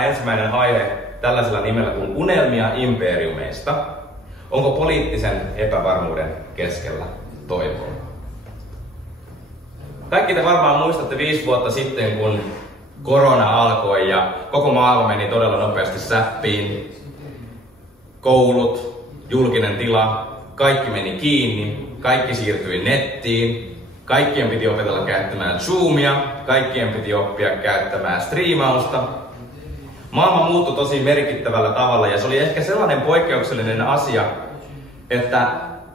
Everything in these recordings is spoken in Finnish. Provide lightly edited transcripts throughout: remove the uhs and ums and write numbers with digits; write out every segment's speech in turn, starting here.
Ensimmäinen aihe tällaisella nimellä kuin unelmia imperiumeista. Onko poliittisen epävarmuuden keskellä toivoa? Kaikki te varmaan muistatte 5 vuotta sitten, kun korona alkoi ja koko maailma meni todella nopeasti säppiin. Koulut, julkinen tila, kaikki meni kiinni, kaikki siirtyi nettiin. Kaikkien piti opetella käyttämään Zoomia, kaikkien piti oppia käyttämään striimausta. Maailma muuttui tosi merkittävällä tavalla ja se oli ehkä sellainen poikkeuksellinen asia, että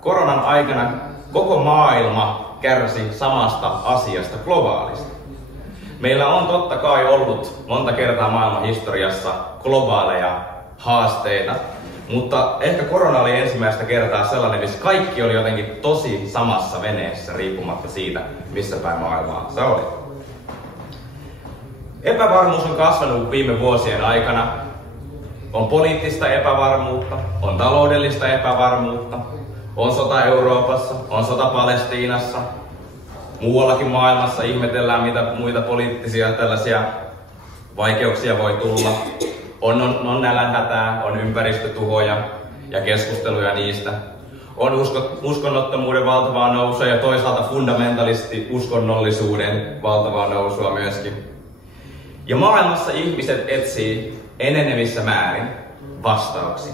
koronan aikana koko maailma kärsi samasta asiasta globaalisti. Meillä on totta kai ollut monta kertaa maailman historiassa globaaleja haasteita, mutta ehkä korona oli ensimmäistä kertaa sellainen, missä kaikki oli jotenkin tosi samassa veneessä riippumatta siitä, missä päin maailmaa se oli. Epävarmuus on kasvanut viime vuosien aikana. On poliittista epävarmuutta, on taloudellista epävarmuutta, on sota Euroopassa, on sota Palestiinassa. Muuallakin maailmassa ihmetellään, mitä muita poliittisia tällaisia vaikeuksia voi tulla. On nälänhätää, on ympäristötuhoja ja keskusteluja niistä. On uskonnottomuuden valtavaa nousua ja toisaalta fundamentalisti uskonnollisuuden valtavaa nousua myöskin. Ja maailmassa ihmiset etsii enenevissä määrin vastauksia.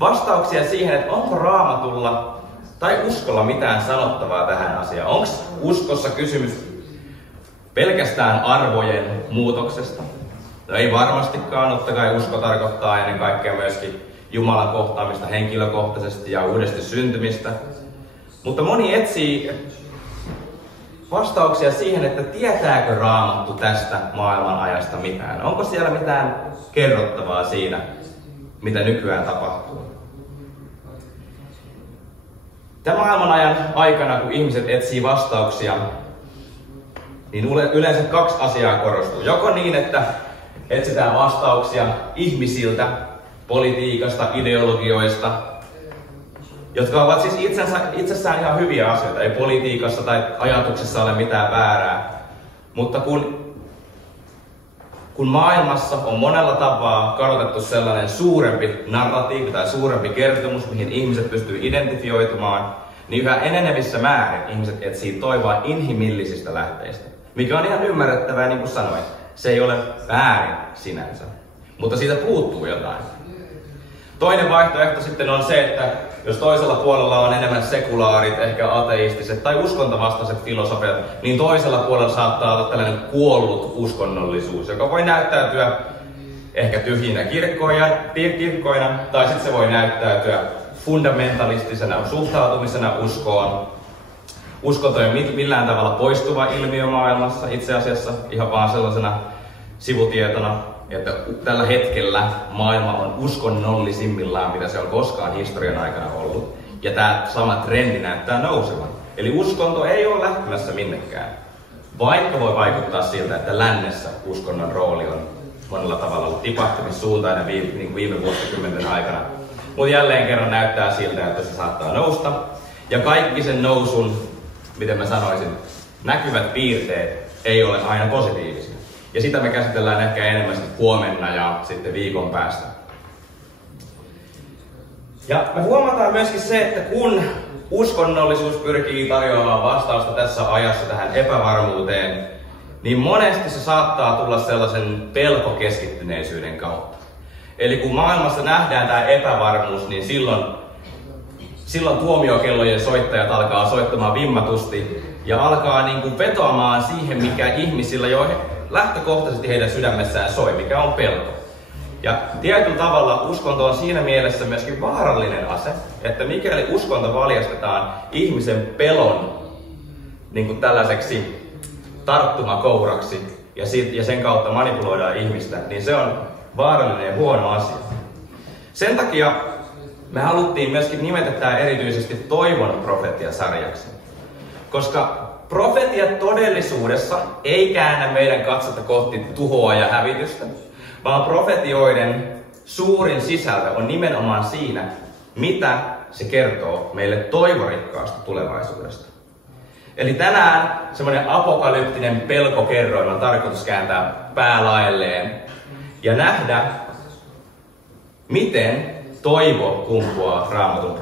Vastauksia siihen, että onko Raamatulla tai uskolla mitään sanottavaa tähän asiaan. Onko uskossa kysymys pelkästään arvojen muutoksesta? No ei varmastikaan, totta kai usko tarkoittaa ennen kaikkea myöskin Jumalan kohtaamista henkilökohtaisesti ja uudesti syntymistä. Mutta moni etsii vastauksia siihen, että tietääkö Raamattu tästä maailman ajasta mitään? Onko siellä mitään kerrottavaa siinä, mitä nykyään tapahtuu? Tämän maailman ajan aikana, kun ihmiset etsii vastauksia, niin yleensä 2 asiaa korostuu. Joko niin, että etsitään vastauksia ihmisiltä, politiikasta, ideologioista, jotka ovat siis itsessään ihan hyviä asioita. Ei politiikassa tai ajatuksessa ole mitään väärää. Mutta kun maailmassa on monella tapaa kadotettu sellainen suurempi narratiivi tai suurempi kertomus, mihin ihmiset pystyy identifioitumaan, niin yhä enenevissä määrin ihmiset etsii toivoa inhimillisistä lähteistä. Mikä on ihan ymmärrettävää, niin kuin sanoin. Se ei ole väärin sinänsä, mutta siitä puuttuu jotain. Toinen vaihtoehto sitten on se, että jos toisella puolella on enemmän sekulaarit, ehkä ateistiset tai uskontovastaiset filosofiat, niin toisella puolella saattaa olla tällainen kuollut uskonnollisuus, joka voi näyttäytyä ehkä tyhjinä kirkkoina, tai sitten se voi näyttäytyä fundamentalistisena suhtautumisena uskoon. Uskonto ei ole millään tavalla poistuva ilmiö maailmassa, itse asiassa ihan vaan sellaisena sivutietona, että tällä hetkellä maailma on uskonnollisimmillaan, mitä se on koskaan historian aikana ollut. Ja tämä sama trendi näyttää nousevan. Eli uskonto ei ole lähtemässä minnekään. Vaikka voi vaikuttaa siltä, että lännessä uskonnon rooli on monella tavalla ollut tipahtumissuuntainen viime vuosikymmenten aikana. Mutta jälleen kerran näyttää siltä, että se saattaa nousta. Ja kaikki sen nousun, miten mä sanoisin, näkyvät piirteet ei ole aina positiivisia. Ja sitä me käsitellään ehkä enemmän huomenna ja sitten viikon päästä. Ja me huomataan myöskin se, että kun uskonnollisuus pyrkii tarjoamaan vastausta tässä ajassa tähän epävarmuuteen, niin monesti se saattaa tulla sellaisen pelkokeskittyneisyyden kautta. Eli kun maailmassa nähdään tämä epävarmuus, niin silloin tuomiokellojen soittajat alkaa soittamaan vimmatusti ja alkaa vetoamaan siihen, mikä ihmisillä jo lähtökohtaisesti heidän sydämessään soi, mikä on pelko. Ja tietyllä tavalla uskonto on siinä mielessä myöskin vaarallinen ase, että mikäli uskonto valjastetaan ihmisen pelon tällaiseksi tarttumakouraksi ja sen kautta manipuloidaan ihmistä, niin se on vaarallinen ja huono asia. Sen takia me haluttiin myöskin nimetä tämä erityisesti Toivon profetia-sarjaksi, koska profetiat todellisuudessa ei käännä meidän katsota kohti tuhoa ja hävitystä, vaan profetioiden suurin sisältö on nimenomaan siinä, mitä se kertoo meille toivorikkaasta tulevaisuudesta. Eli tänään semmoinen apokalyptinen pelkokerroin on tarkoitus kääntää päälaelleen ja nähdä, miten toivo kumpuaa Raamatun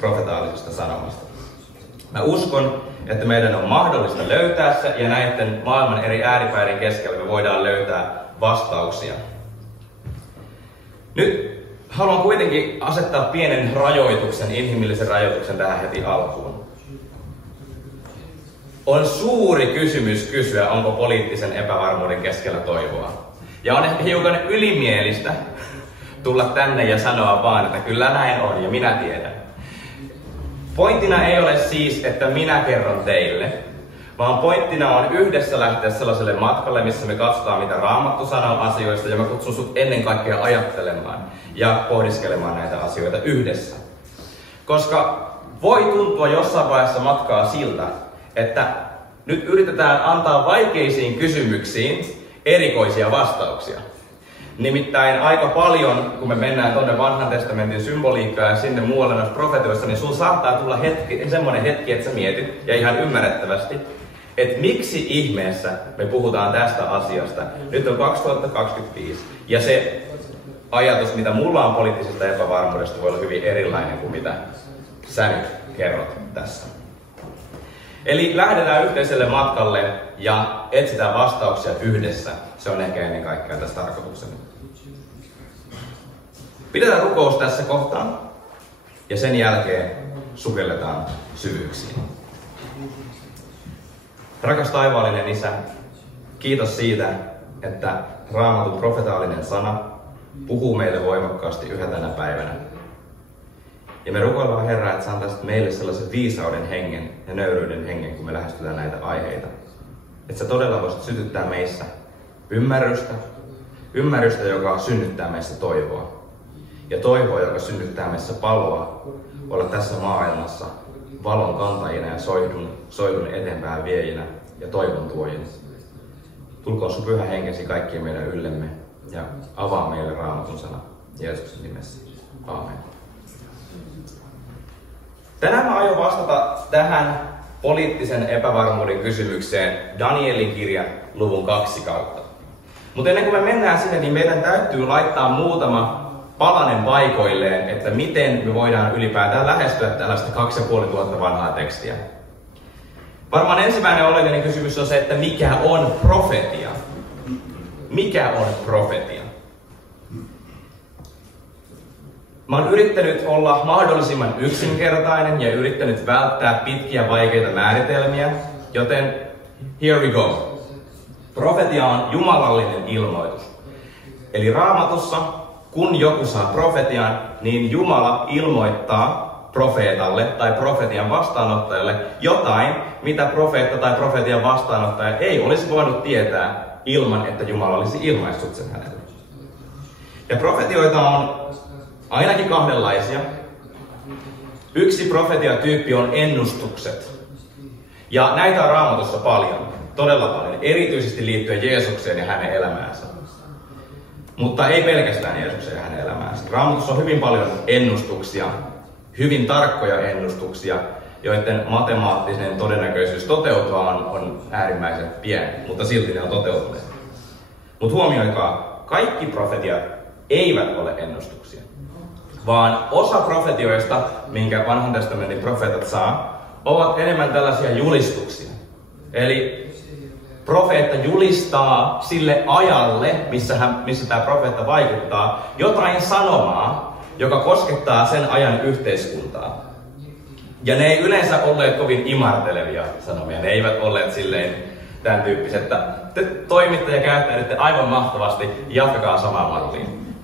profetaalisesta sanomasta. Mä uskon, että meidän on mahdollista löytää se ja näiden maailman eri ääripäiden keskellä me voidaan löytää vastauksia. Nyt haluan kuitenkin asettaa pienen rajoituksen, inhimillisen rajoituksen tähän heti alkuun. On suuri kysymys kysyä, onko poliittisen epävarmuuden keskellä toivoa. Ja on ehkä hiukan ylimielistä tulla tänne ja sanoa vaan, että kyllä näin on ja minä tiedän. Pointtina ei ole siis, että minä kerron teille, vaan pointtina on yhdessä lähteä sellaiselle matkalle, missä me katsotaan, mitä Raamattu sanoo asioista, ja mä kutsun sut ennen kaikkea ajattelemaan ja pohdiskelemaan näitä asioita yhdessä. Koska voi tuntua jossain vaiheessa matkaa siltä, että nyt yritetään antaa vaikeisiin kysymyksiin erikoisia vastauksia. Nimittäin aika paljon, kun me mennään tuonne vanhan testamentin symboliikkaan ja sinne muualle noissa profetioissa, niin sun saattaa tulla semmoinen hetki, että sä mietit, ja ihan ymmärrettävästi, että miksi ihmeessä me puhutaan tästä asiasta. Nyt on 2025, ja se ajatus, mitä mulla on poliittisesta epävarmuudesta, voi olla hyvin erilainen kuin mitä sä nyt kerrot tässä. Eli lähdetään yhteiselle matkalle ja etsitään vastauksia yhdessä. Se on ehkä ennen kaikkea tässä tarkoituksena. Pidetään rukous tässä kohtaa ja sen jälkeen sukelletaan syvyyksiin. Rakas taivaallinen Isä, kiitos siitä, että Raamatun profetaalinen sana puhuu meille voimakkaasti yhä tänä päivänä. Ja me rukoillaan, Herra, että sä antaisit meille sellaisen viisauden hengen ja nöyryyden hengen, kun me lähestytään näitä aiheita. Että sä todella voisit sytyttää meissä ymmärrystä, joka synnyttää meissä toivoa. Ja toivoa, joka synnyttää meissä paloa olla tässä maailmassa valon kantajina ja soidun eteenpäin viejinä ja toivon tuojina. Tulkoon sun pyhä henkesi kaikkien meidän yllemme ja avaa meille Raamatun sana Jeesuksen nimessä. Aamen. Tänään mä aion vastata tähän poliittisen epävarmuuden kysymykseen Danielin kirjan luvun 2 kautta. Mutta ennen kuin me mennään sinne, niin meidän täytyy laittaa muutama palanen paikoilleen, että miten me voidaan ylipäätään lähestyä tällaista 2500 vanhaa tekstiä. Varmaan ensimmäinen oleellinen kysymys on se, että mikä on profetia? Mikä on profetia? Mä oon yrittänyt olla mahdollisimman yksinkertainen ja yrittänyt välttää pitkiä vaikeita määritelmiä, joten here we go. Profetia on jumalallinen ilmoitus. Eli Raamatussa, kun joku saa profetian, niin Jumala ilmoittaa profeetalle tai profetian vastaanottajalle jotain, mitä profeetta tai profetian vastaanottaja ei olisi voinut tietää ilman, että Jumala olisi ilmaissut sen hänelle. Ja profetioita on ainakin kahdenlaisia. Yksi profetiatyyppi on ennustukset. Ja näitä on Raamatussa paljon, todella paljon, erityisesti liittyen Jeesukseen ja hänen elämäänsä. Mutta ei pelkästään Jeesukseen ja hänen elämäänsä. Raamatussa on hyvin paljon ennustuksia, hyvin tarkkoja ennustuksia, joiden matemaattinen todennäköisyys toteutua on äärimmäisen pieni, mutta silti ne on toteutuneet. Mutta huomioikaa, kaikki profetiat eivät ole ennustuksia, vaan osa profetioista, minkä vanhan testamentin profeetat saa, ovat enemmän tällaisia julistuksia. Eli profeetta julistaa sille ajalle, missä tämä profeetta vaikuttaa, jotain sanomaa, joka koskettaa sen ajan yhteiskuntaa. Ja ne ei yleensä olleet kovin imartelevia sanomia. Ne eivät olleet silleen tämän tyyppiset, että te toimitte ja käyttäydytte aivan mahtavasti, jatkakaa samaan malliin.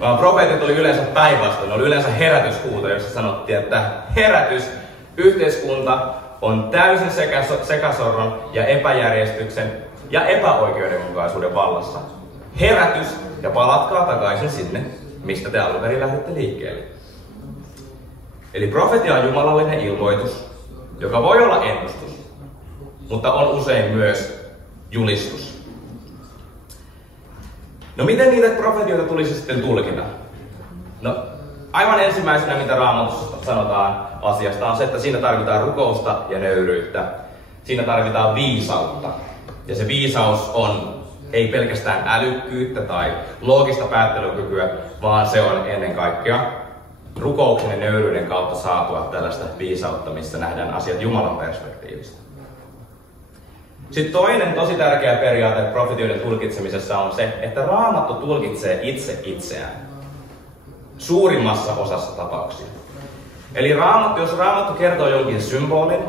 Vaan profeetit oli yleensä päinvastoin. Ne oli yleensä herätyshuuto, jossa sanottiin, että herätys, yhteiskunta on täysin sekasorron ja epäjärjestyksen ja epäoikeudenmukaisuuden vallassa. Herätys ja palatkaa takaisin sinne, mistä te alun perin lähdette liikkeelle. Eli profetia on jumalallinen ilmoitus, joka voi olla ennustus, mutta on usein myös julistus. No miten niitä profetioita tulisi sitten tulkita? No aivan ensimmäisenä, mitä Raamatussa sanotaan asiasta, on se, että siinä tarvitaan rukousta ja nöyryyttä. siinä tarvitaan viisautta. Ja se viisaus ei pelkästään älykkyyttä tai loogista päättelykykyä, vaan se on ennen kaikkea rukouksen ja nöyryyden kautta saatua tällaista viisautta, missä nähdään asiat Jumalan perspektiivistä. Sitten toinen tosi tärkeä periaate profetioiden tulkitsemisessa on se, että Raamattu tulkitsee itse itseään. Suurimmassa osassa tapauksia. Eli jos Raamattu kertoo jonkin symbolin,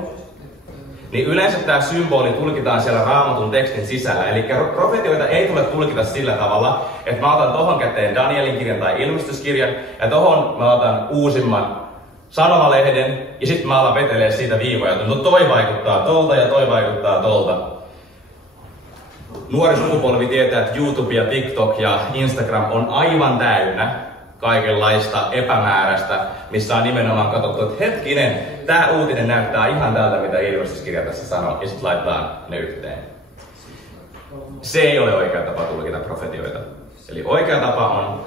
niin yleensä tämä symboli tulkitaan siellä Raamatun tekstin sisällä. Eli profetioita ei tule tulkita sillä tavalla, että mä otan tohon käteen Danielin kirjan tai ilmestyskirjan, ja tohon mä otan uusimman sanomalehden, ja sitten mä alan vetelee siitä viivoja, että no toi vaikuttaa tolta ja toi vaikuttaa tolta. Nuori sukupolvi tietää, että YouTube ja TikTok ja Instagram on aivan täynnä kaikenlaista epämääräistä, missä on nimenomaan katsottu, että hetkinen, tää uutinen näyttää ihan tältä, mitä ilmestyskirja tässä sanoo, ja sitten laitetaan ne yhteen. Se ei ole oikea tapa tulkita profetioita. Eli oikea tapa on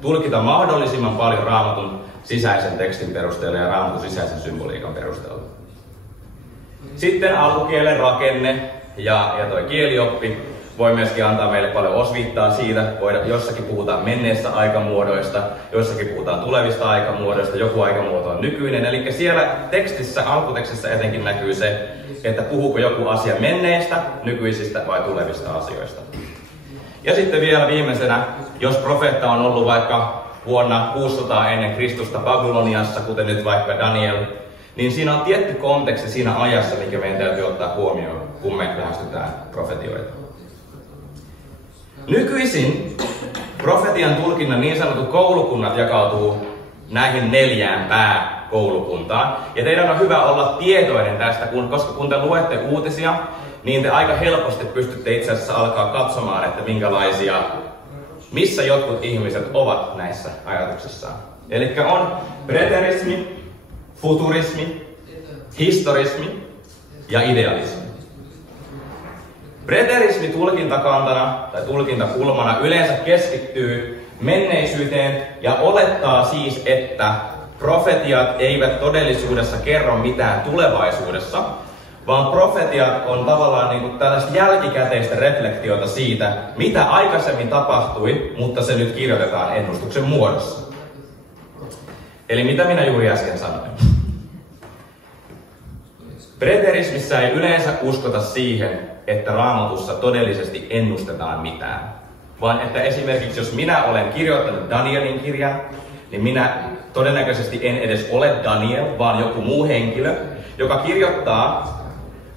tulkita mahdollisimman paljon Raamatun sisäisen tekstin perusteella ja Raamatun sisäisen symboliikan perusteella. Sitten alkukielen rakenne ja toi kielioppi voi myöskin antaa meille paljon osviittaa siitä. Jossakin puhutaan menneistä aikamuodoista, jossakin puhutaan tulevista aikamuodoista, joku aikamuoto on nykyinen. Eli siellä tekstissä, alkutekstissä etenkin näkyy se, että puhuuko joku asia menneistä, nykyisistä vai tulevista asioista. Ja sitten vielä viimeisenä, jos profeetta on ollut vaikka vuonna 600 ennen Kristusta Babyloniassa, kuten nyt vaikka Daniel, niin siinä on tietty konteksti siinä ajassa, mikä meidän täytyy ottaa huomioon, kun me lähestytään profetioita. Nykyisin profetian tulkinnan niin sanotut koulukunnat jakautuu näihin 4 pääkoulukuntaan. Ja teidän on hyvä olla tietoinen tästä, koska kun te luette uutisia, niin te aika helposti pystytte itse asiassa alkaa katsomaan, että missä jotkut ihmiset ovat näissä ajatuksissaan. Eli on preterismi, futurismi, historismi ja idealismi. Preterismi tulkintakantana tai tulkintakulmana yleensä keskittyy menneisyyteen ja olettaa siis, että profetiat eivät todellisuudessa kerro mitään tulevaisuudessa, vaan profetiat on tavallaan niin kuin tällaista jälkikäteistä reflektiota siitä, mitä aikaisemmin tapahtui, mutta se nyt kirjoitetaan ennustuksen muodossa. Eli mitä minä juuri äsken sanoin. Preterismissä ei yleensä uskota siihen, että Raamatussa todellisesti ennustetaan mitään. Vaan että esimerkiksi jos minä olen kirjoittanut Danielin kirjan, niin minä todennäköisesti en edes ole Daniel, vaan joku muu henkilö, joka kirjoittaa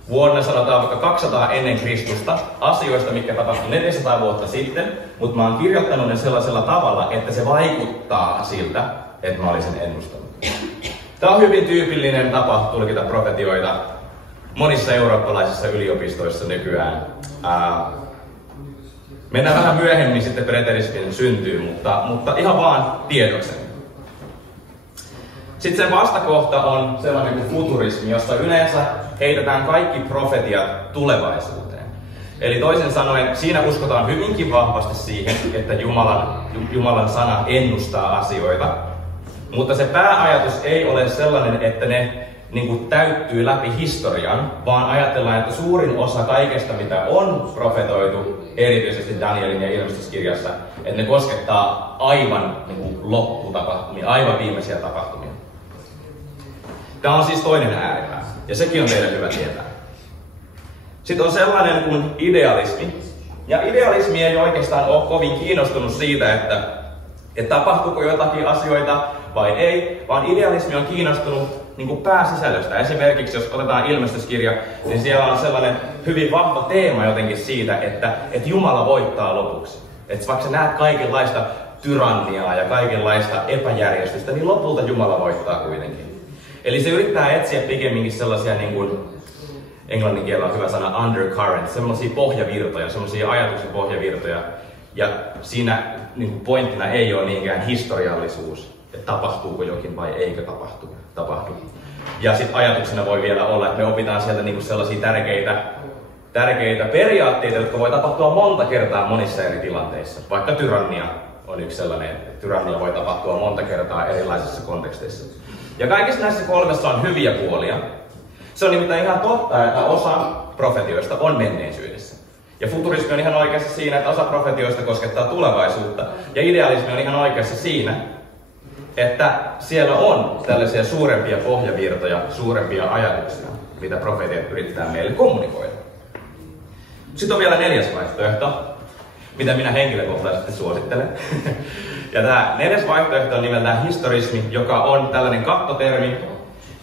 vuonna sanotaan vaikka 200 ennen Kristusta asioista, mitkä tapahtui 400 vuotta sitten, mutta mä oon kirjoittanut ne sellaisella tavalla, että se vaikuttaa siltä, että mä olisin ennustanut. Tämä on hyvin tyypillinen tapa tulkita profetioita monissa eurooppalaisissa yliopistoissa nykyään. Mennään vähän myöhemmin sitten preterismin syntyyn, mutta ihan vaan tiedokseni. Sitten sen vastakohta on sellainen kuin futurismi, jossa yleensä heitetään kaikki profetiat tulevaisuuteen. Eli toisin sanoen, siinä uskotaan hyvinkin vahvasti siihen, että Jumalan sana ennustaa asioita. Mutta se pääajatus ei ole sellainen, että ne täyttyy läpi historian, vaan ajatellaan, että suurin osa kaikesta, mitä on profetoitu, erityisesti Danielin ja ilmestyskirjassa, että ne koskettaa aivan lopputapahtumia, aivan viimeisiä tapahtumia. Tämä on siis toinen ääripää, ja sekin on teille hyvä tietää. Sitten on sellainen kuin idealismi. Ja idealismi ei oikeastaan ole kovin kiinnostunut siitä, että tapahtuuko jotakin asioita vai ei, vaan idealismi on kiinnostunut pääsisällöstä. Esimerkiksi jos otetaan ilmestyskirja, niin siellä on sellainen hyvin vahva teema jotenkin siitä, että Jumala voittaa lopuksi. Että vaikka sä näet kaikenlaista tyranniaa ja kaikenlaista epäjärjestystä, niin lopulta Jumala voittaa kuitenkin. Eli se yrittää etsiä pikemminkin sellaisia, englannin kielellä on hyvä sana undercurrent, semmoisia pohjavirtoja, semmoisia ajatuksen pohjavirtoja. Ja siinä pointtina ei ole niinkään historiallisuus, että tapahtuuko jokin vai eikö tapahdu. Ja sitten ajatuksena voi vielä olla, että me opitaan sieltä sellaisia tärkeitä periaatteita, jotka voi tapahtua monta kertaa monissa eri tilanteissa. Vaikka tyrannia on yksi sellainen, että tyrannia voi tapahtua monta kertaa erilaisissa konteksteissa. Ja kaikissa näissä kolmessa on hyviä puolia. Se on nimittäin ihan totta, että osa profetioista on menneisyydessä. Ja futurismi on ihan oikeassa siinä, että osa profetioista koskettaa tulevaisuutta. Ja idealismi on ihan oikeassa siinä, että siellä on tällaisia suurempia pohjavirtoja, suurempia ajatuksia, mitä profetiat yrittää meille kommunikoida. Sitten on vielä 4. vaihtoehto, mitä minä henkilökohtaisesti suosittelen. Ja tämä 4. vaihtoehto on nimeltään historismi, joka on tällainen kattotermi.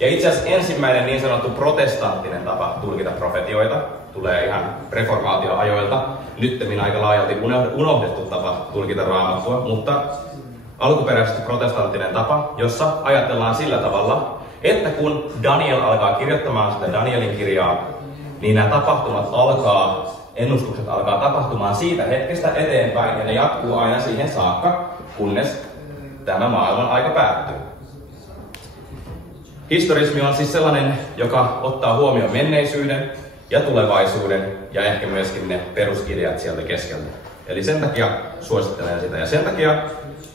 Ja itse asiassa ensimmäinen niin sanottu protestanttinen tapa tulkita profetioita tulee ihan reformaatioajoilta. Nyttemmin aika laajalti unohdettu tapa tulkita Raamattua, mutta alkuperäisesti protestanttinen tapa, jossa ajatellaan sillä tavalla, että kun Daniel alkaa kirjoittamaan sitä Danielin kirjaa, niin nämä ennustukset alkaa tapahtumaan siitä hetkestä eteenpäin, ja ne jatkuu aina siihen saakka, kunnes tämä maailman aika päättyy. Historismi on siis sellainen, joka ottaa huomioon menneisyyden ja tulevaisuuden ja ehkä myöskin ne peruskirjat sieltä keskeltä. Eli sen takia suosittelen sitä, ja sen takia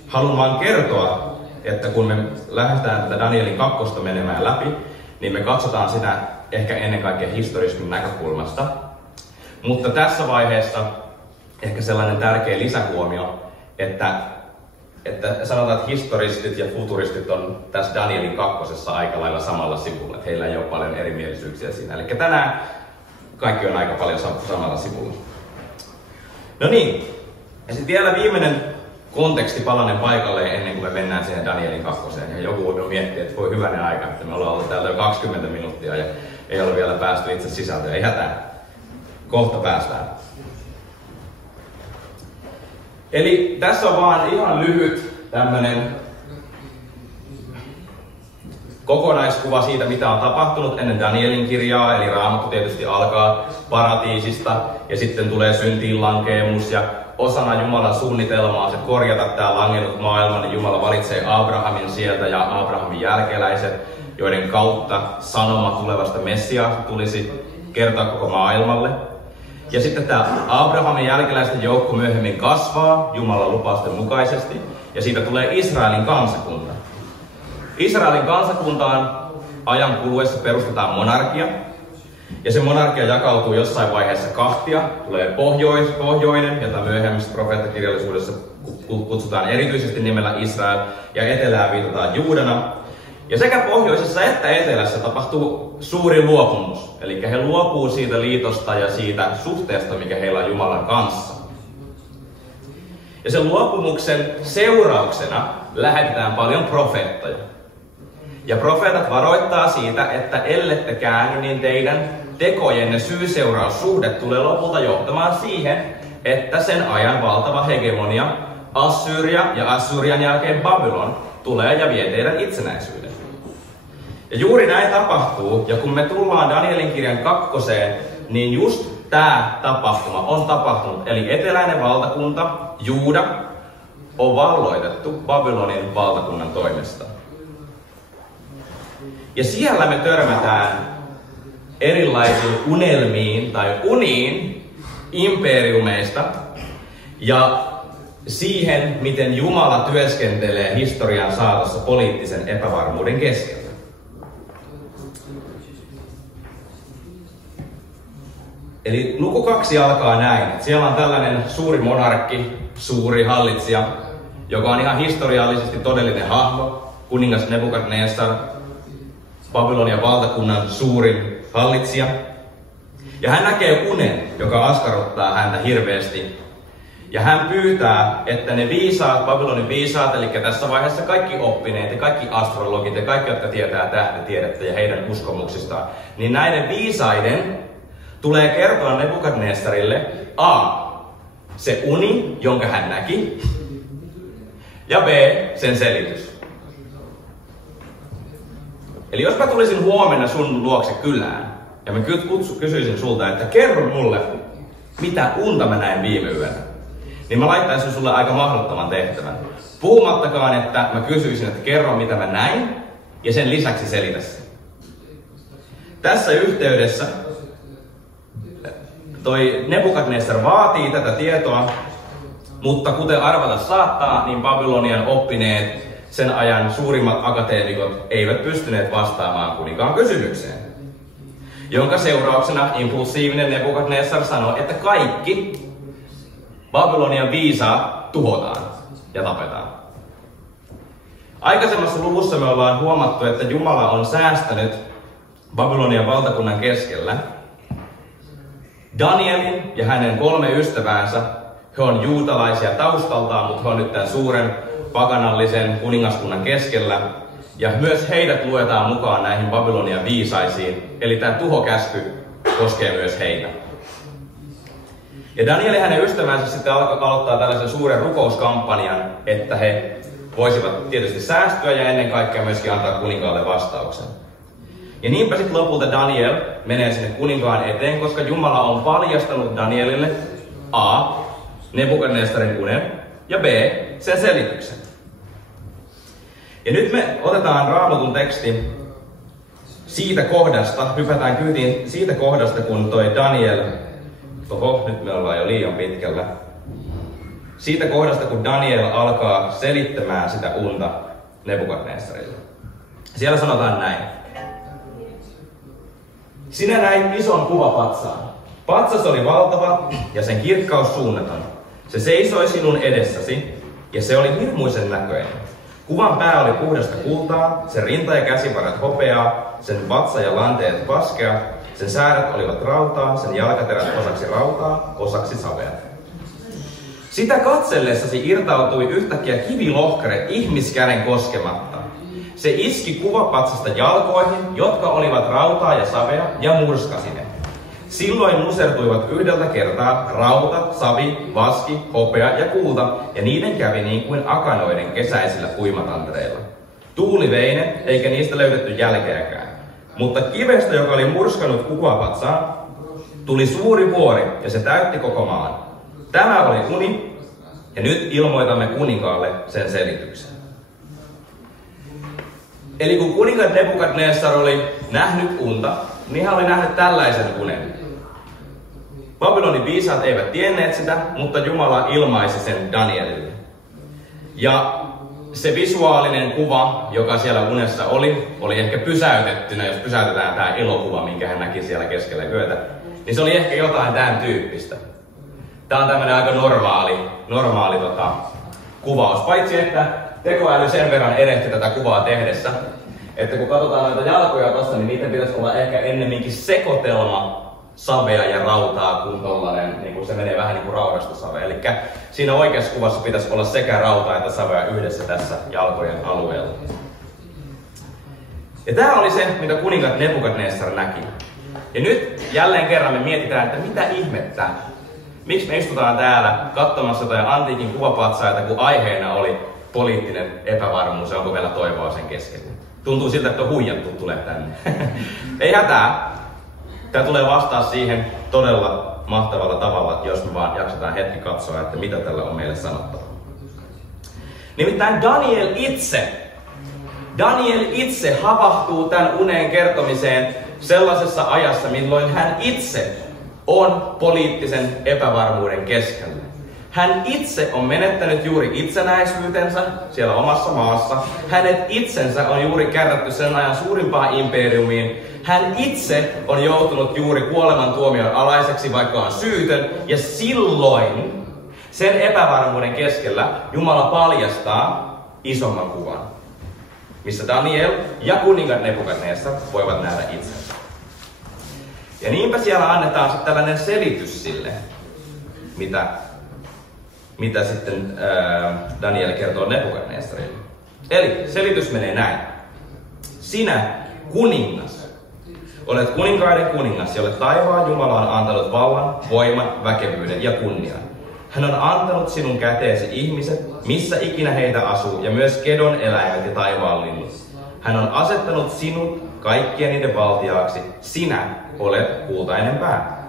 haluan vaan kertoa, että kun me lähdetään tätä Danielin 2 menemään läpi, niin me katsotaan sitä ehkä ennen kaikkea historismin näkökulmasta. Mutta tässä vaiheessa ehkä sellainen tärkeä lisähuomio, että sanotaan, että historistit ja futuristit on tässä Danielin 2 aika lailla samalla sivulla. Että heillä ei ole paljon erimielisyyksiä siinä. Eli tänään kaikki on aika paljon samalla sivulla. No niin, ja sitten vielä viimeinen kontekstipalanen paikalle ennen kuin me mennään siihen Danielin 2. Ja joku miettii, että voi hyvänen aika, että me ollaan ollut täältä jo 20 minuuttia ja ei ole vielä päästy itse sisältöön. Ei hätää. Kohta päästään. Eli tässä on vaan ihan lyhyt tämmönen kokonaiskuva siitä, mitä on tapahtunut ennen Danielin kirjaa. Eli Raamattu tietysti alkaa paratiisista ja sitten tulee syntiinlankeemus ja osana Jumalan suunnitelmaa se korjata tämä langennut maailma, niin Jumala valitsee Abrahamin sieltä ja Abrahamin jälkeläiset, joiden kautta sanoma tulevasta Messiaasta tulisi kertoa koko maailmalle. Ja sitten tämä Abrahamin jälkeläisten joukko myöhemmin kasvaa Jumalan lupausten mukaisesti, ja siitä tulee Israelin kansakunta. Israelin kansakuntaan ajan kuluessa perustetaan monarkia, ja se monarkia jakautuu jossain vaiheessa kahtia. Tulee pohjoinen, jota myöhemmässä profeettakirjallisuudessa kutsutaan erityisesti nimellä Israel, ja etelään viitataan Juudana. Ja sekä pohjoisessa että etelässä tapahtuu suuri luopumus. Eli he luopuu siitä liitosta ja siitä suhteesta, mikä heillä on Jumalan kanssa. Ja sen luopumuksen seurauksena lähetetään paljon profeettoja. Ja profeetat varoittaa siitä, että ellette käänny, niin teidän tekojenne syy-seuraussuhde tulee lopulta johtamaan siihen, että sen ajan valtava hegemonia, Assyria ja Assyrian jälkeen Babylon, tulee ja vie teidän itsenäisyyden. Ja juuri näin tapahtuu, ja kun me tullaan Danielin kirjan 2, niin just tämä tapahtuma on tapahtunut. Eli eteläinen valtakunta, Juuda, on valloitettu Babylonin valtakunnan toimesta. Ja siellä me törmätään erilaisiin unelmiin tai uniin imperiumeista ja siihen, miten Jumala työskentelee historian saatossa poliittisen epävarmuuden keskellä. Eli luku 2 alkaa näin. Siellä on tällainen suuri monarkki, suuri hallitsija, joka on ihan historiallisesti todellinen hahmo, kuningas Nebukadnessar, Babylonian valtakunnan suurin hallitsija. Ja hän näkee unen, joka askarruttaa häntä hirveästi. Ja hän pyytää, että ne viisaat, Babylonin viisaat, eli tässä vaiheessa kaikki oppineet ja kaikki astrologit ja kaikki, jotka tietää tähtitiedettä ja heidän uskomuksistaan, niin näiden viisaiden tulee kertoa Nebukadnessarille se uni, jonka hän näki, ja B, sen selitys. Eli jos mä tulisin huomenna sun luokse kylään, ja mä kysyisin sulta, että kerro mulle, mitä unta mä näin viime yönä, niin mä laittaisin sulle aika mahdottoman tehtävän. Puhumattakaan, että mä kysyisin, että kerro mitä mä näin, ja sen lisäksi selitä sen. Tässä yhteydessä toi Nebukadnessar vaatii tätä tietoa, mutta kuten arvata saattaa, niin Babylonian oppineet, sen ajan suurimmat akateemikot eivät pystyneet vastaamaan kuninkaan kysymykseen. jonka seurauksena impulsiivinen Nebukadnessar sanoi, että kaikki Babylonian viisaat tuhotaan ja tapetaan. Aikaisemmassa luvussa me ollaan huomattu, että Jumala on säästänyt Babylonian valtakunnan keskellä Danielin ja hänen 3 ystäväänsä. He on juutalaisia taustaltaan, mutta he on nyt tämän suuren paganallisen kuningaskunnan keskellä. Ja myös heidät luetaan mukaan näihin Babylonian viisaisiin. Eli tämä tuhokäsky koskee myös heitä. Ja Daniel ja hänen ystävänsä sitten aloittaa tällaisen suuren rukouskampanjan, että he voisivat tietysti säästyä ja ennen kaikkea myöskin antaa kuninkaalle vastauksen. Ja niinpä sitten lopulta Daniel menee sinne kuninkaan eteen, koska Jumala on paljastanut Danielille A. Nebukadnessarin unen ja B. sen selityksen. Ja nyt me otetaan Raamatun teksti siitä kohdasta, hypätään kyytiin siitä kohdasta, kun toi Daniel, nyt me ollaan jo liian pitkällä. Siitä kohdasta, kun Daniel alkaa selittämään sitä unta Nebukadnessarille. Siellä sanotaan näin. Sinä näit ison kuvapatsaan. Patsas oli valtava ja sen kirkkaus suunnaton. Se seisoi sinun edessäsi ja se oli hirmuisen näköinen. Kuvan pää oli puhdasta kultaa, sen rinta- ja käsivarret hopeaa, sen vatsa ja lanteet vaskea, sen sääret olivat rautaa, sen jalkaterät osaksi rautaa, osaksi savea. Sitä katsellessasi irtautui yhtäkkiä kivilohkare ihmiskäden koskematta. Se iski kuvapatsasta jalkoihin, jotka olivat rautaa ja savea, ja murskasi ne. Silloin musertuivat yhdeltä kertaa rauta, savi, vaski, hopea ja kulta, ja niiden kävi niin kuin akanoiden kesäisillä uimatantereilla. Tuuli vei ne, eikä niistä löydetty jälkeäkään. Mutta kivestä, joka oli murskannut kuvapatsaan, tuli suuri vuori, ja se täytti koko maan. Tämä oli uni, ja nyt ilmoitamme kuninkaalle sen selityksen. Eli kun kuningas Nebukadnessar oli nähnyt unta, niin hän oli nähnyt tällaisen unen. Babylonin viisaat eivät tienneet sitä, mutta Jumala ilmaisi sen Danielille. Ja se visuaalinen kuva, joka siellä unessa oli ehkä pysäytettynä, jos pysäytetään tämä elokuva, minkä hän näki siellä keskellä yötä, niin se oli ehkä jotain tämän tyyppistä. Tämä on tämmöinen aika normaali kuvaus, paitsi että tekoäly sen verran erehti tätä kuvaa tehdessä, että kun katsotaan noita jalkoja tossa, niin niiden pitäisi olla ehkä ennemminkin sekoitelma savea ja rautaa, kun tollanen, niin kun se menee vähän niin kuin raudasta savea. Eli siinä oikeassa kuvassa pitäisi olla sekä rautaa että savea yhdessä tässä jalkojen alueella. Ja tämä oli se, mitä kuningas Nebukadnessar näki. Ja nyt jälleen kerran me mietitään, että mitä ihmettä. Miksi me istutaan täällä katsomassa jotain antiikin kuvapatsaita, kun aiheena oli poliittinen epävarmuus ja onko meillä toivoa sen keskellä. Tuntuu siltä, että on huijattu tulee tänne. Ei hätää. Tämä tulee vastaa siihen todella mahtavalla tavalla, jos me vaan jaksetaan hetki katsoa, että mitä tällä on meille sanottava. Nimittäin Daniel itse havahtuu tämän uneen kertomiseen sellaisessa ajassa, milloin hän itse on poliittisen epävarmuuden keskellä. Hän itse on menettänyt juuri itsenäisyytensä siellä omassa maassa. Hänet itsensä on juuri kärrätty sen ajan suurimpaan imperiumiin. Hän itse on joutunut juuri kuolemantuomion alaiseksi, vaikka on syytön. Ja silloin sen epävarmuuden keskellä Jumala paljastaa isomman kuvan, missä Daniel ja kuningas Nebukadnessar voivat nähdä itsensä. Ja niinpä siellä annetaan sitten tällainen selitys sille, mitä sitten Daniel kertoo Nebukadnessarille. Eli selitys menee näin. Sinä, kuningas, olet kuninkaiden kuningas, jolle taivaan Jumala on antanut vallan, voiman, väkevyyden ja kunnian. Hän on antanut sinun käteesi ihmiset, missä ikinä heitä asuu, ja myös kedon eläimet ja taivaan linnut. Hän on asettanut sinut kaikkien niiden valtiaaksi. Sinä olet kultainen pää.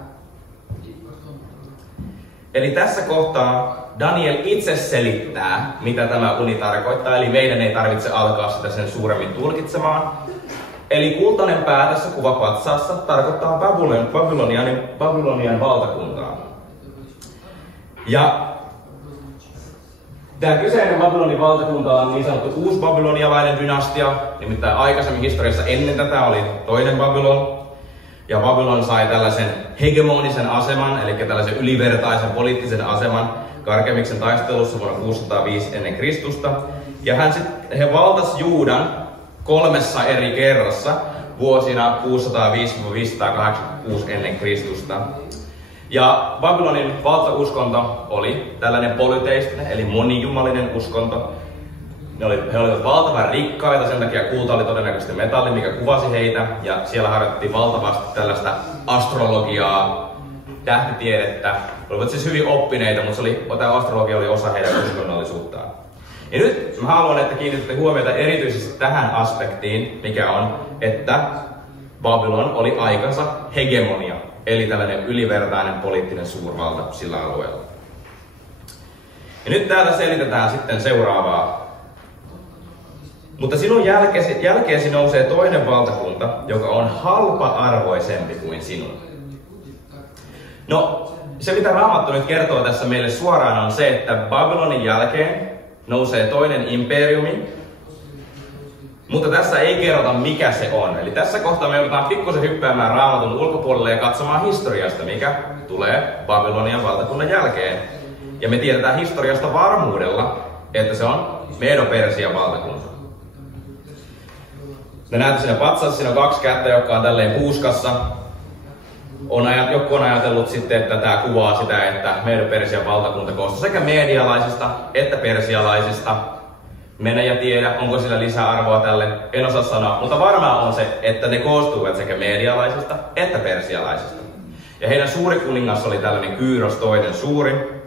Eli tässä kohtaa Daniel itse selittää, mitä tämä uni tarkoittaa, eli meidän ei tarvitse alkaa sitä sen suuremmin tulkitsemaan. Eli kultainen pää tässä kuvapatsaassa tarkoittaa Babylonian valtakuntaa. Ja tämä kyseinen Babylonin valtakunta on niin sanottu uusbabylonialainen dynastia, nimittäin aikaisemmin historiassa ennen tätä oli toinen Babylon. Ja Babylon sai tällaisen hegemonisen aseman, eli tällaisen ylivertaisen poliittisen aseman Karkemiksen taistelussa vuonna 605 ennen Kristusta. Ja he valtas Juudan 3 eri kerrassa vuosina 605-586 ennen Kristusta. Ja Babylonin valtauskonto oli tällainen polyteistinen, eli monijumalinen uskonto. He olivat valtavan rikkaita, sen takia kulta oli todennäköisesti metalli, mikä kuvasi heitä. Ja siellä harjoitettiin valtavasti tällaista astrologiaa, tähtitiedettä. He olivat siis hyvin oppineita, mutta tämä astrologia oli osa heidän uskonnollisuuttaan. Ja nyt mä haluan, että kiinnitätte huomiota erityisesti tähän aspektiin, mikä on, että Babylon oli aikansa hegemonia, eli tällainen ylivertainen poliittinen suurvalta sillä alueella. Ja nyt täältä selitetään sitten seuraavaa. Mutta sinun jälkeesi nousee toinen valtakunta, joka on halpa-arvoisempi kuin sinun. No, se mitä Raamattu nyt kertoo tässä meille suoraan on se, että Babylonin jälkeen nousee toinen imperiumi, mutta tässä ei kerrota mikä se on. Eli tässä kohtaa me joudutaan pikkusen hyppäämään Raamatun ulkopuolelle ja katsomaan historiasta, mikä tulee Babylonian valtakunnan jälkeen. Ja me tiedetään historiasta varmuudella, että se on Medo-Persian valtakunta. Ne näette siinä patsassa, siinä on 2 kättä, jotka on tälleen puuskassa. Joku on ajatellut sitten, että tämä kuvaa sitä, että Medo-Persian valtakunta koostuu sekä medialaisista että persialaisista. Mene ja tiedä, onko sillä lisäarvoa tälle, en osaa sanoa, mutta varmaan on se, että ne koostuvat sekä medialaisista että persialaisista. Ja heidän suuri kuningas oli tällainen Kyros toinen suuri,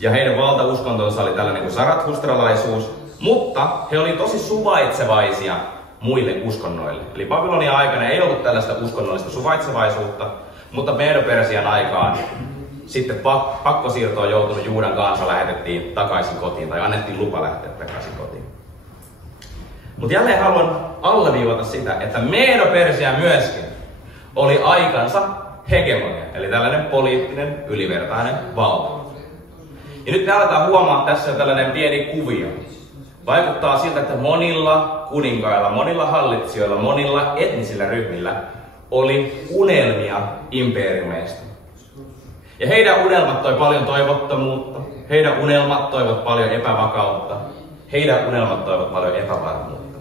ja heidän valtauskontonsa oli tällainen kuin sarathustralaisuus, mutta he olivat tosi suvaitsevaisia muille uskonnoille. Eli Babylonian aikana ei ollut tällaista uskonnollista suvaitsevaisuutta, mutta Medo-Persian aikaan sitten pakkosiirtoon joutunut Juudan kansa lähetettiin takaisin kotiin tai annettiin lupa lähteä takaisin kotiin. Mutta jälleen haluan alleviivata sitä, että Medo-Persia myöskin oli aikansa hegemonia, eli tällainen poliittinen ylivertainen valta. Ja nyt me aletaan huomaa, että tässä on tällainen pieni kuvio. Vaikuttaa siltä, että monilla kuninkailla, monilla hallitsijoilla, monilla etnisillä ryhmillä oli unelmia imperiumeista. Ja heidän unelmat toi paljon toivottomuutta, heidän unelmat toivat paljon epävakautta, heidän unelmat toivat paljon epävarmuutta.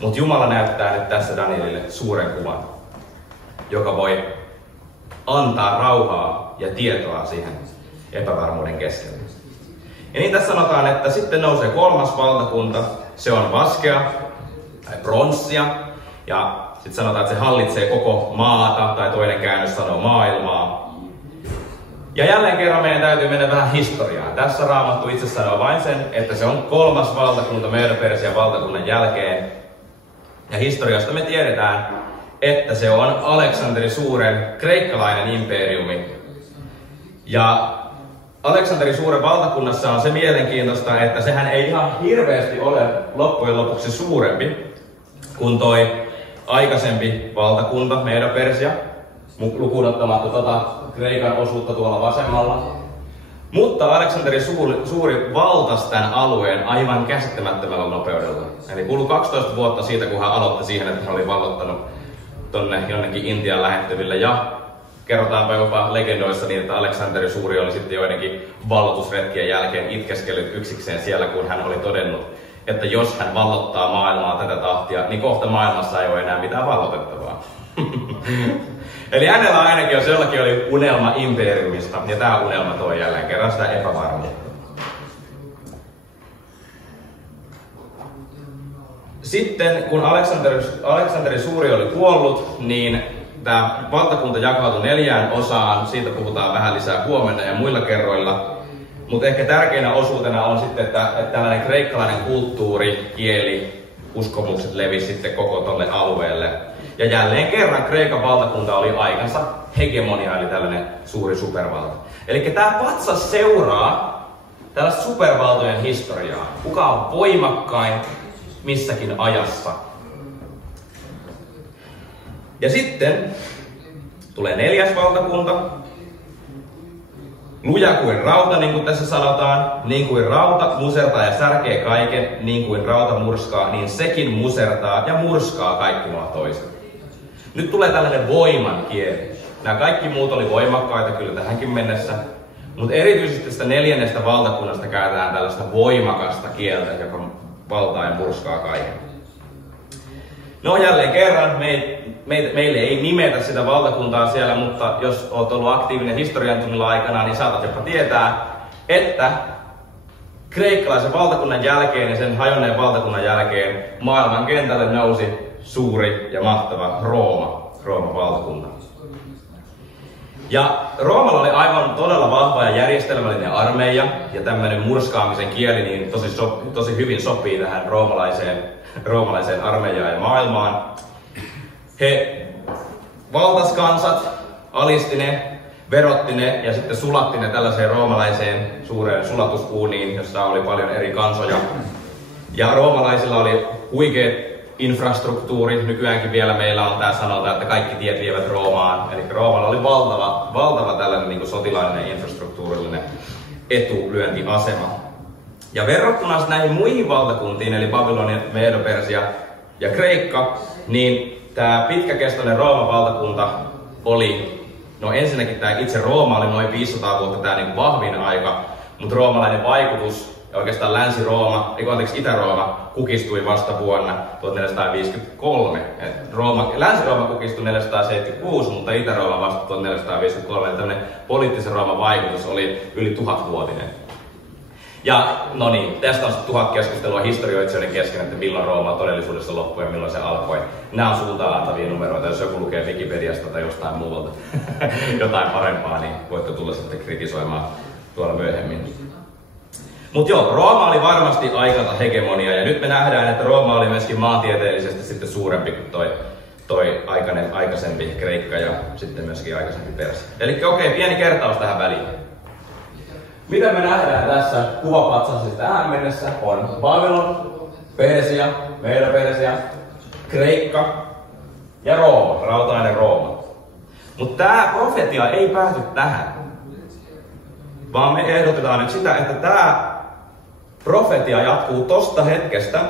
Mutta Jumala näyttää nyt tässä Danielille suuren kuvan, joka voi antaa rauhaa ja tietoa siihen epävarmuuden keskelle. Ja niin tässä sanotaan, että sitten nousee 3. valtakunta, se on vaskea tai pronssia, ja sitten sanotaan, että se hallitsee koko maata, tai toinen käännös sanoo maailmaa. Ja jälleen kerran meidän täytyy mennä vähän historiaan. Tässä Raamattu itse sanoo vain sen, että se on 3. valtakunta Medo-Persian valtakunnan jälkeen. Ja historiasta me tiedetään, että se on Aleksanteri Suuren kreikkalainen imperiumi. Ja Aleksanteri Suuren valtakunnassa on se mielenkiintoista, että sehän ei ihan hirveästi ole loppujen lopuksi suurempi kuin toi aikaisempi valtakunta, Medo-Persia, lukuun ottamatta Kreikan osuutta tuolla vasemmalla. Mutta Aleksanteri Suuri valtasi tämän alueen aivan käsittämättömällä nopeudella. Eli kului 12 vuotta siitä, kun hän aloitti siihen, että hän oli vallottanut tonne jonnekin Intian lähettyville. Ja kerrotaanpa jopa legendoissa niin, että Aleksanteri Suuri oli sitten joidenkin vallotusretkien jälkeen itkeskellyt yksikseen siellä, kun hän oli todennut, että jos hän vallottaa maailmaa tätä tahtia, niin kohta maailmassa ei ole enää mitään vallotettavaa. Eli hänellä ainakin, jos jollakin oli unelma imperiumista, ja tämä unelma toi jälleen kerran sitä epävarmuutta. Sitten kun Aleksanteri Suuri oli kuollut, niin tämä valtakunta jakautui 4 osaan. Siitä puhutaan vähän lisää huomenna ja muilla kerroilla. Mutta ehkä tärkeänä osuutena on sitten, että tällainen kreikkalainen kulttuuri, kieli, uskomukset levisi sitten koko tolle alueelle. Ja jälleen kerran Kreikan valtakunta oli aikansa hegemonia, eli tällainen suuri supervalta. Eli tämä patsas seuraa tällaista supervaltojen historiaa. Kuka on voimakkain missäkin ajassa. Ja sitten tulee 4. valtakunta. Luja kuin rauta, niin kuin tässä sanotaan, niin kuin rauta musertaa ja särkee kaiken, niin kuin rauta murskaa, niin sekin musertaa ja murskaa kaikki nuo toiset. Nyt tulee tällainen voiman kieli. Nämä kaikki muut oli voimakkaita kyllä tähänkin mennessä, mutta erityisesti tästä 4. valtakunnasta käytetään tällaista voimakasta kieltä, joka valtaa ja murskaa kaiken. No jälleen kerran, meille ei nimetä sitä valtakuntaa siellä, mutta jos olet ollut aktiivinen historian tunnilla aikana, niin saatat jopa tietää, että kreikkalaisen valtakunnan jälkeen ja sen hajonneen valtakunnan jälkeen maailman kentälle nousi suuri ja mahtava Rooman valtakunta. Ja Roomalla oli aivan todella vahva ja järjestelmällinen armeija, ja tämmöinen murskaamisen kieli niin tosi hyvin sopii tähän roomalaiseen armeijaan ja maailmaan. He valtas kansat, alisti ne, verotti ne ja sitten sulatti ne tällaiseen roomalaiseen suureen sulatusuuniin, jossa oli paljon eri kansoja. Ja roomalaisilla oli huikeet infrastruktuuri. Nykyäänkin vielä meillä on tää sanota, että kaikki tiet vievät Roomaan. Eli Roomalla oli valtava tällainen niin kuin sotilaallinen infrastruktuurillinen etulyöntiasema. Ja verrattuna näihin muihin valtakuntiin, eli Babylonia, Medo-Persia ja Kreikka, niin tämä pitkäkestoinen Rooman valtakunta oli, no ensinnäkin tämä itse Rooma oli noin 500 vuotta tämä niin vahvin aika, mutta roomalainen vaikutus ja oikeastaan Itä-Rooma kukistui vasta vuonna 1453. Länsi-Rooma kukistui 476, mutta Itä-Rooma vasta 1453. Tällainen poliittisen Rooman vaikutus oli yli 1000-vuotinen. Ja no niin, tästä on 1000 keskustelua historioitsijoiden kesken, että milloin Rooma todellisuudessa loppui ja milloin se alkoi. Nämä on suuntaan antavia numeroita, jos joku lukee Wikipediasta tai jostain muualta jotain parempaa, niin voitte tulla sitten kritisoimaan tuolla myöhemmin. Mutta joo, Rooma oli varmasti aikansa hegemonia, ja nyt me nähdään, että Rooma oli myöskin maantieteellisesti sitten suurempi kuin toi aikaisempi Kreikka ja sitten myöskin aikaisempi Persia. Eli okei, pieni kertaus tähän väliin. Mitä me nähdään tässä kuvapatsassa tähän mennessä on Babylon, Persia, Medo-Persia, Kreikka ja Rooma, rautainen Rooma. Mutta tämä profetia ei pääty tähän, vaan me ehdotetaan nyt sitä, että tämä profetia jatkuu tosta hetkestä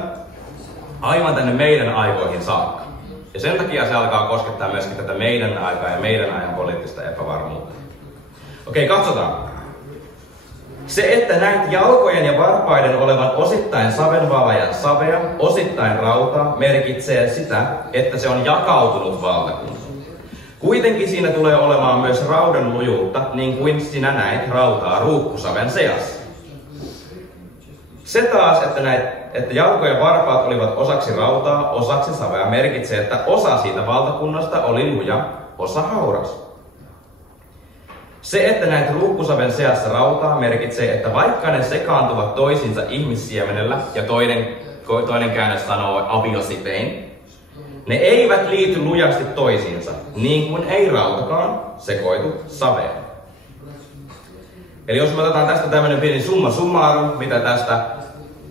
aivan tänne meidän aikoihin saakka. Ja sen takia se alkaa koskettaa myöskin tätä meidän aikaa ja meidän ajan poliittista epävarmuutta. Okei, katsotaan. Se, että näit jalkojen ja varpaiden olevan osittain savenvalajan savea, osittain rautaa, merkitsee sitä, että se on jakautunut valtakunta. Kuitenkin siinä tulee olemaan myös raudan lujuutta, niin kuin sinä näit rautaa ruukkusaven seassa. Se taas, että jalkojen varpaat olivat osaksi rautaa, osaksi savea, merkitsee, että osa siitä valtakunnasta oli luja, osa hauras. Se, että näet ruukkusaven seassa rautaa, merkitsee, että vaikka ne sekaantuvat toisinsa ihmissiemenellä, ja toinen käännös sanoo aviosipein, ne eivät liity lujasti toisiinsa, niin kuin ei rautakaan sekoitu saveen. Eli jos me otetaan tästä tämmönen pieni summa summarum, mitä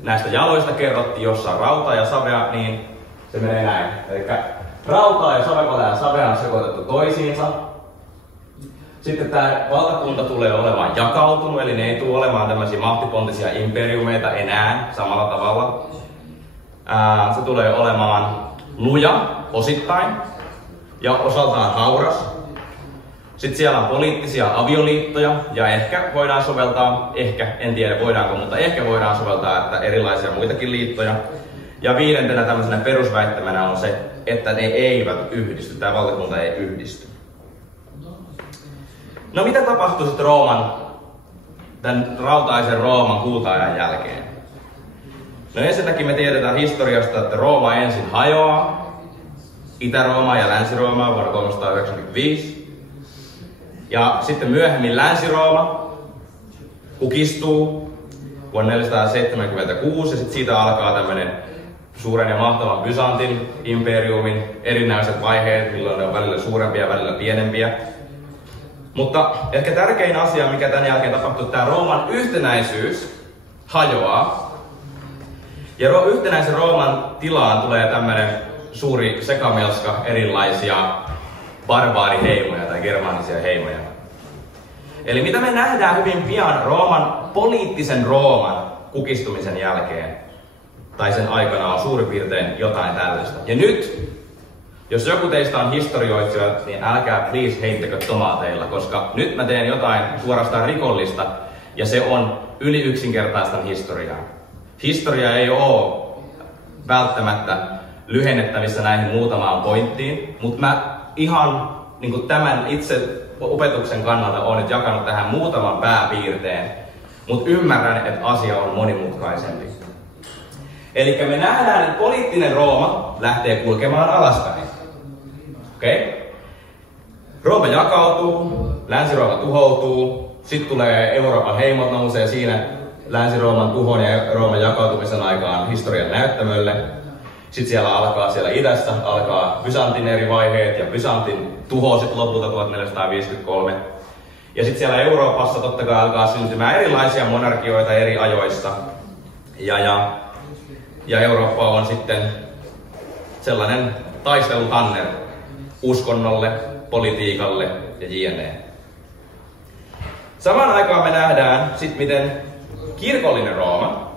näistä jaloista kerrottiin, jossa on rautaa ja savea, niin se menee näin. Eli rautaa ja savea on sekoitettu toisiinsa. Sitten tämä valtakunta tulee olemaan jakautunut, eli ne ei tule olemaan tämmöisiä mahtipontisia imperiumeita enää samalla tavalla. Se tulee olemaan luja osittain ja osaltaan hauras. Sitten siellä on poliittisia avioliittoja ja ehkä voidaan soveltaa, en tiedä voidaanko, mutta ehkä voidaan soveltaa että erilaisia muitakin liittoja. Ja 5. tämmöisenä perusväittämänä on se, että ne eivät yhdisty, tämä valtakunta ei yhdisty. No mitä tapahtui sitten tämän rautaisen Rooman kulta-ajan jälkeen? No ensinnäkin me tiedetään historiasta, että Rooma ensin hajoaa, Itä-Rooma ja Länsi-Rooma vuonna 395. Ja sitten myöhemmin Länsi-Rooma kukistuu vuonna 476 ja sitten siitä alkaa tämmöinen suuren ja mahtavan Byzantin imperiumin erinäiset vaiheet, milloin ne on välillä suurempia ja välillä pienempiä. Mutta ehkä tärkein asia, mikä tämän jälkeen tapahtuu, tämä Rooman yhtenäisyys hajoaa. Ja yhtenäisen Rooman tilaan tulee tämmöinen suuri sekamelska erilaisia barbaariheimoja tai germaanisia heimoja. Eli mitä me nähdään hyvin pian poliittisen Rooman kukistumisen jälkeen, tai sen aikana on suurin piirtein jotain tällaista. Ja nyt Jos joku teistä on historioitsija, niin älkää please heittäkö tomaateilla, koska nyt mä teen jotain suorastaan rikollista, ja se on yli yksinkertaistan historiaa. Historia ei ole välttämättä lyhennettävissä näihin muutamaan pointtiin, mutta mä ihan niin tämän itse opetuksen kannalta olen nyt jakanut tähän muutaman pääpiirteen, mutta ymmärrän, että asia on monimutkaisempi. Eli me nähdään, että poliittinen Rooma lähtee kulkemaan alaspäin. Okay? Rooma jakautuu, Länsi-Rooma tuhoutuu, sitten tulee Euroopan heimot nousee siinä Länsi-Rooman tuhon ja Rooman jakautumisen aikaan historian näyttämölle. Sitten siellä idässä alkaa Byzantin eri vaiheet ja Byzantin tuho sitten lopulta 1453. Ja sitten siellä Euroopassa totta kai alkaa syntymään erilaisia monarkioita eri ajoissa. Ja Eurooppa on sitten sellainen taistelutanner uskonnolle, politiikalle ja jne. Samaan aikaan me nähdään sitten, miten kirkollinen Rooma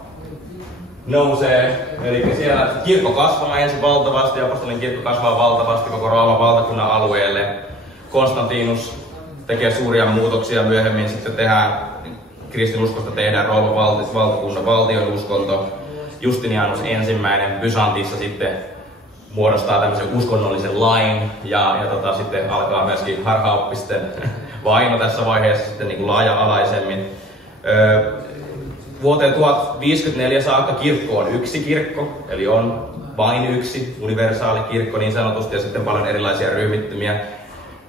nousee, eli siellä kirkko kasvaa ensin valtavasti, apostolinen kirkko kasvaa valtavasti koko Rooman valtakunnan alueelle. Konstantinus tekee suuria muutoksia myöhemmin, sitten kristinuskosta tehdään Rooman valtakunnan valtion uskonto. Justinianus ensimmäinen Byzantissa sitten muodostaa tämmöisen uskonnollisen lain ja sitten alkaa myöskin harhaoppisten vaino tässä vaiheessa sitten niin kuin laaja-alaisemmin. Vuoteen 1054 saakka kirkko on yksi kirkko, eli on vain yksi universaali kirkko niin sanotusti, ja sitten paljon erilaisia ryhmittymiä.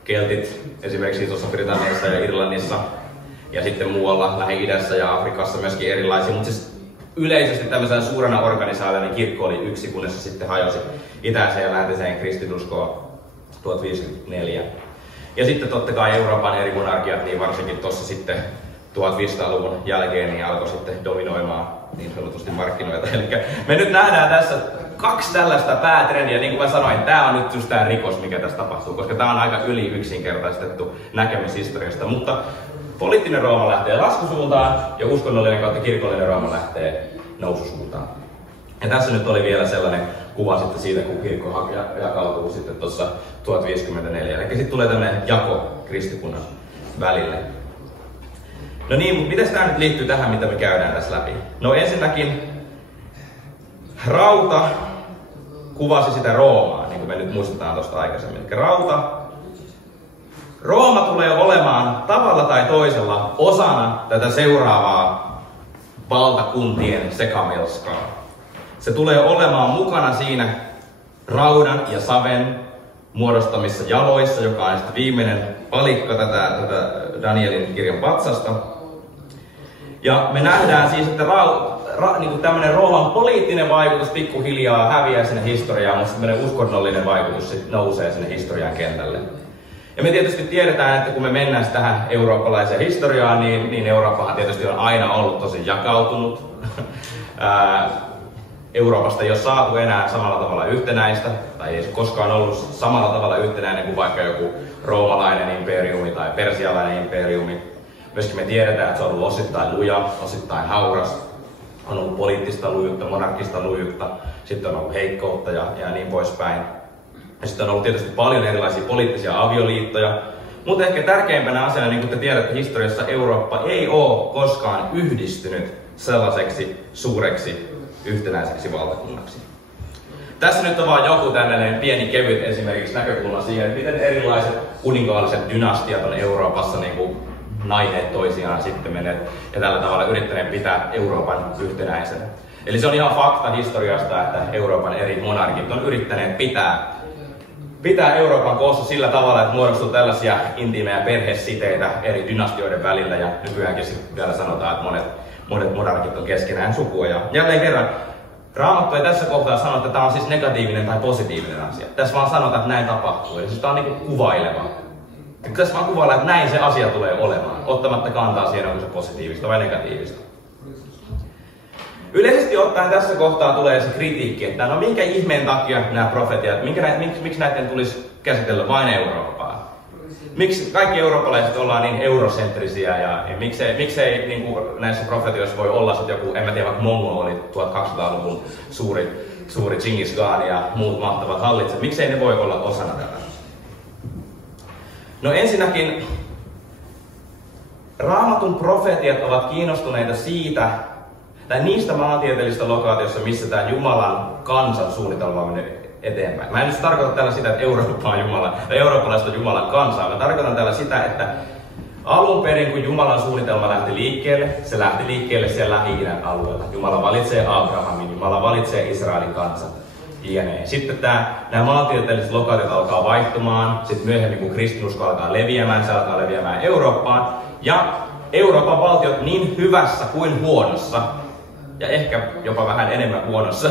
Keltit esimerkiksi tuossa Britanniassa ja Irlannissa, ja sitten muualla Lähi-idässä ja Afrikassa myöskin erilaisia, mutta siis yleisesti tämmöisenä suurena organisaationa niin kirkko oli yksi, kunnes se sitten hajosi itäiseen ja läntiseen kristinuskoon 1054. Ja sitten totta kai Euroopan eri monarkiat, niin varsinkin tuossa sitten 1500-luvun jälkeen niin alkoi sitten dominoimaan niin sanotusti markkinoita. Eli me nyt nähdään tässä kaksi tällaista päätrendiä. Niin kuin mä sanoin, tämä on nyt just tämä rikos, mikä tässä tapahtuu, koska tämä on aika yli yksinkertaistettu näkemys historiasta. Mutta poliittinen Rooma lähtee laskusuuntaan ja uskonnollinen kautta kirkollinen Rooma lähtee noususuuntaan. Ja tässä nyt oli vielä sellainen kuva sitten siitä, kun kirkko jakautuu sitten tuossa 1054. Eli sitten tulee tämmöinen jako kristikunnan välille. No niin, mutta miten tämä nyt liittyy tähän, mitä me käydään tässä läpi? No ensinnäkin rauta kuvasi sitä Roomaa, niin kuin me nyt muistetaan tuosta aikaisemmin. Eli Rooma tulee olemaan tavalla tai toisella osana tätä seuraavaa valtakuntien sekamelskaa. Se tulee olemaan mukana siinä raudan ja saven muodostamissa jaloissa, joka on sitten viimeinen palikka tätä Danielin kirjan patsasta. Ja me nähdään siis, että niin tämmöinen Rooman poliittinen vaikutus pikkuhiljaa häviää sinne historiaan, mutta tämmöinen uskonnollinen vaikutus sit nousee sinne historian kentälle. Ja me tietysti tiedetään, että kun me mennään tähän eurooppalaiseen historiaan, niin Eurooppahan tietysti on aina ollut tosi jakautunut. Euroopasta ei ole saatu enää samalla tavalla yhtenäistä, tai ei se koskaan ollut samalla tavalla yhtenäinen kuin vaikka joku roomalainen imperiumi tai persialainen imperiumi. Myöskin me tiedetään, että se on ollut osittain luja, osittain hauras, on ollut poliittista lujuutta, monarkista lujuutta, sitten on ollut heikkoutta ja niin poispäin. Ja sitten on ollut tietysti paljon erilaisia poliittisia avioliittoja, mutta ehkä tärkeimpänä asiana, niin kuin te tiedätte, historiassa Eurooppa ei ole koskaan yhdistynyt sellaiseksi suureksi yhtenäiseksi valtakunnaksi. Tässä nyt on vaan joku tällainen pieni kevyt esimerkiksi näkökulma siihen, että miten erilaiset kuninkaalliset dynastiat on Euroopassa niin kuin naineet toisiaan sitten menneet ja tällä tavalla yrittäneet pitää Euroopan yhtenäisenä. Eli se on ihan fakta historiasta, että Euroopan eri monarkit on yrittäneet pitää Euroopan koossa sillä tavalla, että muodostuu tällaisia intiimejä perhesiteitä eri dynastioiden välillä, ja nykyäänkin vielä sanotaan, että monet monarkit on keskenään sukua. Ja jälleen kerran, Raamattu ei tässä kohtaa sano, että tämä on siis negatiivinen tai positiivinen asia. Tässä vaan sanotaan, että näin tapahtuu. Eli siis tämä on niin kuin kuvaileva. Tässä vaan kuvaillaan, että näin se asia tulee olemaan, ottamatta kantaa siihen, onko se positiivista vai negatiivista. Yleisesti ottaen tässä kohtaa tulee se kritiikki, että no minkä ihmeen takia nämä profetiat, miksi näiden tulisi käsitellä vain Eurooppaa? Miksi kaikki eurooppalaiset ollaan niin eurosentrisiä ja miksei niin kuin näissä profetioissa voi olla sitten joku, en mä tiedä, vaikka Mongo oli 1200-luvun suuri Genghis Khan ja muut mahtavat hallitsijat. Miksei ne voi olla osana tätä? No ensinnäkin Raamatun profetiat ovat kiinnostuneita siitä, tai niistä maantieteellisistä lokaatioissa, missä tämä Jumalan kansan suunnitelma on eteenpäin. Mä en nyt tarkoita tällä sitä, että Eurooppa on Jumalan, tai eurooppalaista Jumalan kansaa. Mä tarkoitan tällä sitä, että alun perin, kun Jumalan suunnitelma lähti liikkeelle, se lähti liikkeelle siellä Lähi-idän alueella. Jumala valitsee Abrahamin, Jumala valitsee Israelin kansan. Jne. Sitten nämä maantieteelliset lokaatiot alkaa vaihtumaan. Sitten myöhemmin, kun kristinusko alkaa leviämään, se alkaa leviämään Eurooppaan. Ja Euroopan valtiot niin hyvässä kuin huonossa, ja ehkä jopa vähän enemmän huonossa,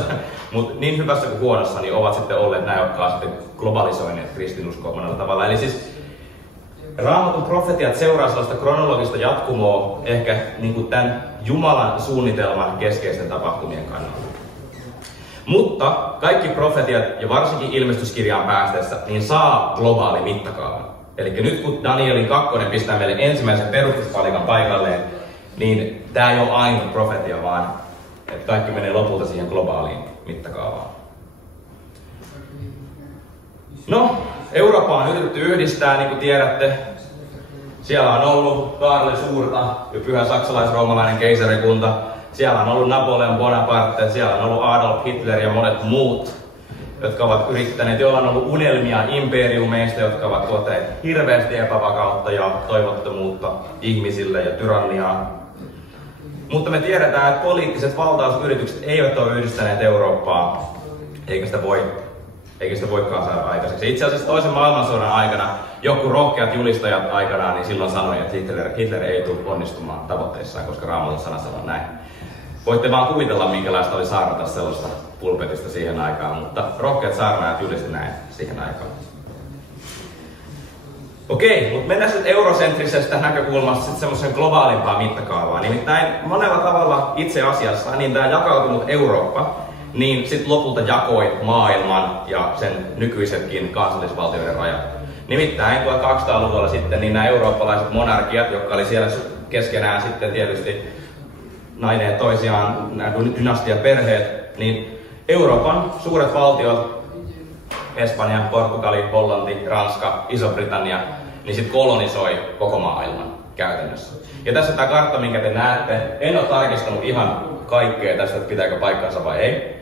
mutta niin hyvässä kuin huonossa, niin ovat sitten olleet nämä, jotka ovat sitten globalisoineet kristinuskoa monella tavalla. Eli siis Raamatun profetiat seuraa sellaista kronologista jatkumoa ehkä niin kuin tämän Jumalan suunnitelman keskeisten tapahtumien kannalta. Mutta kaikki profetiat, ja varsinkin ilmestyskirjaan päästessä, niin saa globaali mittakaavan. Eli nyt kun Danielin 2 pistää meille ensimmäisen perustuspalikan paikalleen, niin tämä ei ole ainut profetia, vaan että kaikki menee lopulta siihen globaaliin mittakaavaan. No, Eurooppa on yritetty yhdistää, niin kuin tiedätte. Siellä on ollut Kaarle Suurta ja pyhä saksalais-roomalainen keisarikunta. Siellä on ollut Napoleon Bonaparte, siellä on ollut Adolf Hitler ja monet muut, jotka ovat yrittäneet, joilla on ollut unelmia imperiumeista, jotka ovat tuottaneet hirveästi epävakautta ja toivottomuutta ihmisille ja tyranniaa. Mutta me tiedetään, että poliittiset valtausyritykset eivät ole yhdistäneet Eurooppaa, eikä sitä voikaan saada aikaiseksi. Itse asiassa toisen maailmansodan aikana joku rohkeat julistajat aikanaan niin silloin sanoi, että Hitler ei tule onnistumaan tavoitteissaan, koska Raamatun sana sanoo näin. Voitte vaan kuvitella, minkälaista oli saarnata sellaista pulpetista siihen aikaan, mutta rohkeat saarnaajat julisti näin siihen aikaan. Okei, mutta mennään nyt eurosentrisestä näkökulmasta sitten semmoisen globaalimpaan mittakaavaan. Nimittäin monella tavalla itse asiassa niin tämä jakautunut Eurooppa niin sitten lopulta jakoi maailman ja sen nykyisetkin kansallisvaltioiden rajat. Nimittäin 1200-luvulla sitten niin nämä eurooppalaiset monarkiat, jotka oli siellä keskenään sitten tietysti naineet toisiaan, nämä dynastiaperheet, niin Euroopan suuret valtiot, Espanja, Portugali, Hollanti, Ranska, Iso-Britannia, niin sitten kolonisoi koko maailman käytännössä. Ja tässä tämä kartta, minkä te näette, en ole tarkistanut ihan kaikkea tästä, että pitääkö paikkansa vai ei.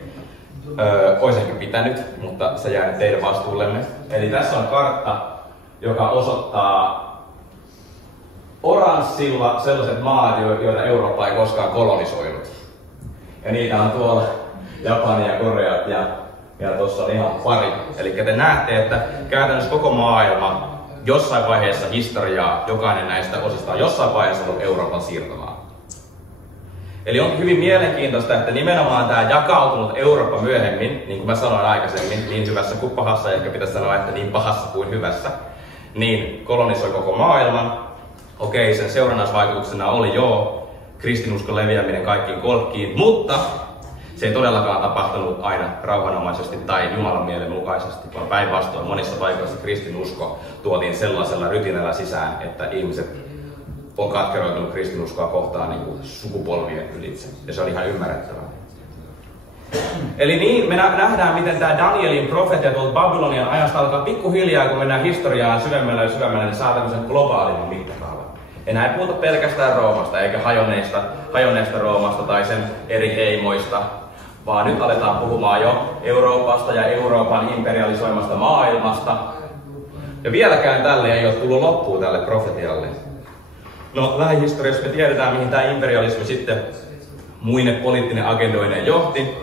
Olisi ehkä pitänyt, mutta se jää nyt teidän vastuullemme. Eli tässä on kartta, joka osoittaa oranssilla sellaiset maat, joita Eurooppa ei koskaan kolonisoinut. Ja niitä on tuolla Japani ja Koreat ja tuossa on ihan pari. Eli te näette, että käytännössä koko maailma jossain vaiheessa historiaa, jokainen näistä osista on jossain vaiheessa ollut Euroopan siirtomaa. Eli on hyvin mielenkiintoista, että nimenomaan tämä jakautunut Eurooppa myöhemmin, niin kuin mä sanoin aikaisemmin, niin hyvässä kuin pahassa, ehkä pitäisi sanoa, että niin pahassa kuin hyvässä, niin kolonisoi koko maailman. Okei, sen seurannaisvaikutuksena oli kristinuskon leviäminen kaikkiin kolkkiin, mutta se ei todellakaan tapahtunut aina rauhanomaisesti tai Jumalan mielen mukaisesti, vaan päinvastoin monissa paikoissa kristinusko tuotiin sellaisella rytinällä sisään, että ihmiset on katkeroitunut kristinuskoa kohtaan niin kuin sukupolvien ylitse. Ja se on ihan ymmärrettävää. Eli niin, me nähdään, miten tämä Danielin profetia tuolta Babylonian ajasta alkaa pikkuhiljaa, kun mennään historiaan syvemmälle ja syvemmälle, niin saa tämmöisen globaalin mittakaavan. Enää ei puhuta pelkästään Roomasta, eikä hajonneesta Roomasta tai sen eri heimoista, vaan nyt aletaan puhumaan jo Euroopasta ja Euroopan imperialisoimasta maailmasta. Ja vieläkään tälle ei ole tullut loppuun tälle profetialle. No, lähihistoriassa me tiedetään, mihin tämä imperialismi sitten muine poliittinen agendoineen johti,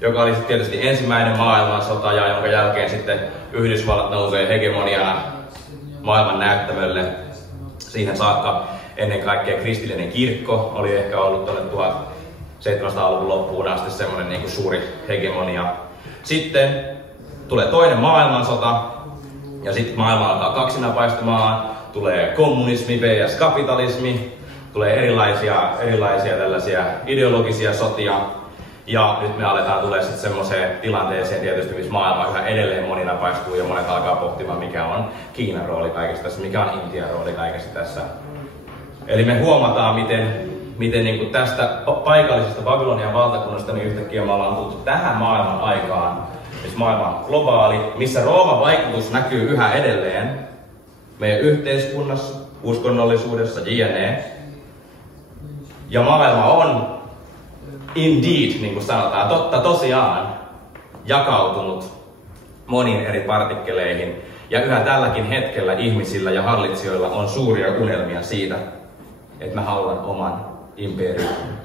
joka oli sitten tietysti ensimmäinen maailmansota ja jonka jälkeen sitten Yhdysvallat nousee hegemoniana maailman näyttämölle. Siihen saakka ennen kaikkea kristillinen kirkko oli ehkä ollut tuonne 1700-luvun loppuun asti semmoinen niin kuin suuri hegemonia. Sitten tulee toinen maailmansota ja sitten maailma alkaa kaksinapaistumaan. Tulee kommunismi vs. kapitalismi, tulee erilaisia tällaisia ideologisia sotia. Ja nyt me aletaan tulee sitten semmoiseen tilanteeseen tietysti, missä maailma yhä edelleen moninapaistuu ja monet alkaa pohtimaan, mikä on Kiinan rooli kaikessa tässä, mikä on Intian rooli kaikessa tässä. Eli me huomataan, miten miten niin kuin tästä paikallisesta Babylonian valtakunnasta niin yhtäkkiä me ollaan tultu tähän maailman aikaan, missä maailma on globaali, missä Rooman vaikutus näkyy yhä edelleen meidän yhteiskunnassa, uskonnollisuudessa, jne. Ja maailma on indeed, niin kuin sanotaan, totta tosiaan jakautunut moniin eri partikkeleihin. Ja yhä tälläkin hetkellä ihmisillä ja hallitsijoilla on suuria unelmia siitä, että mä haluan oman imperiumin.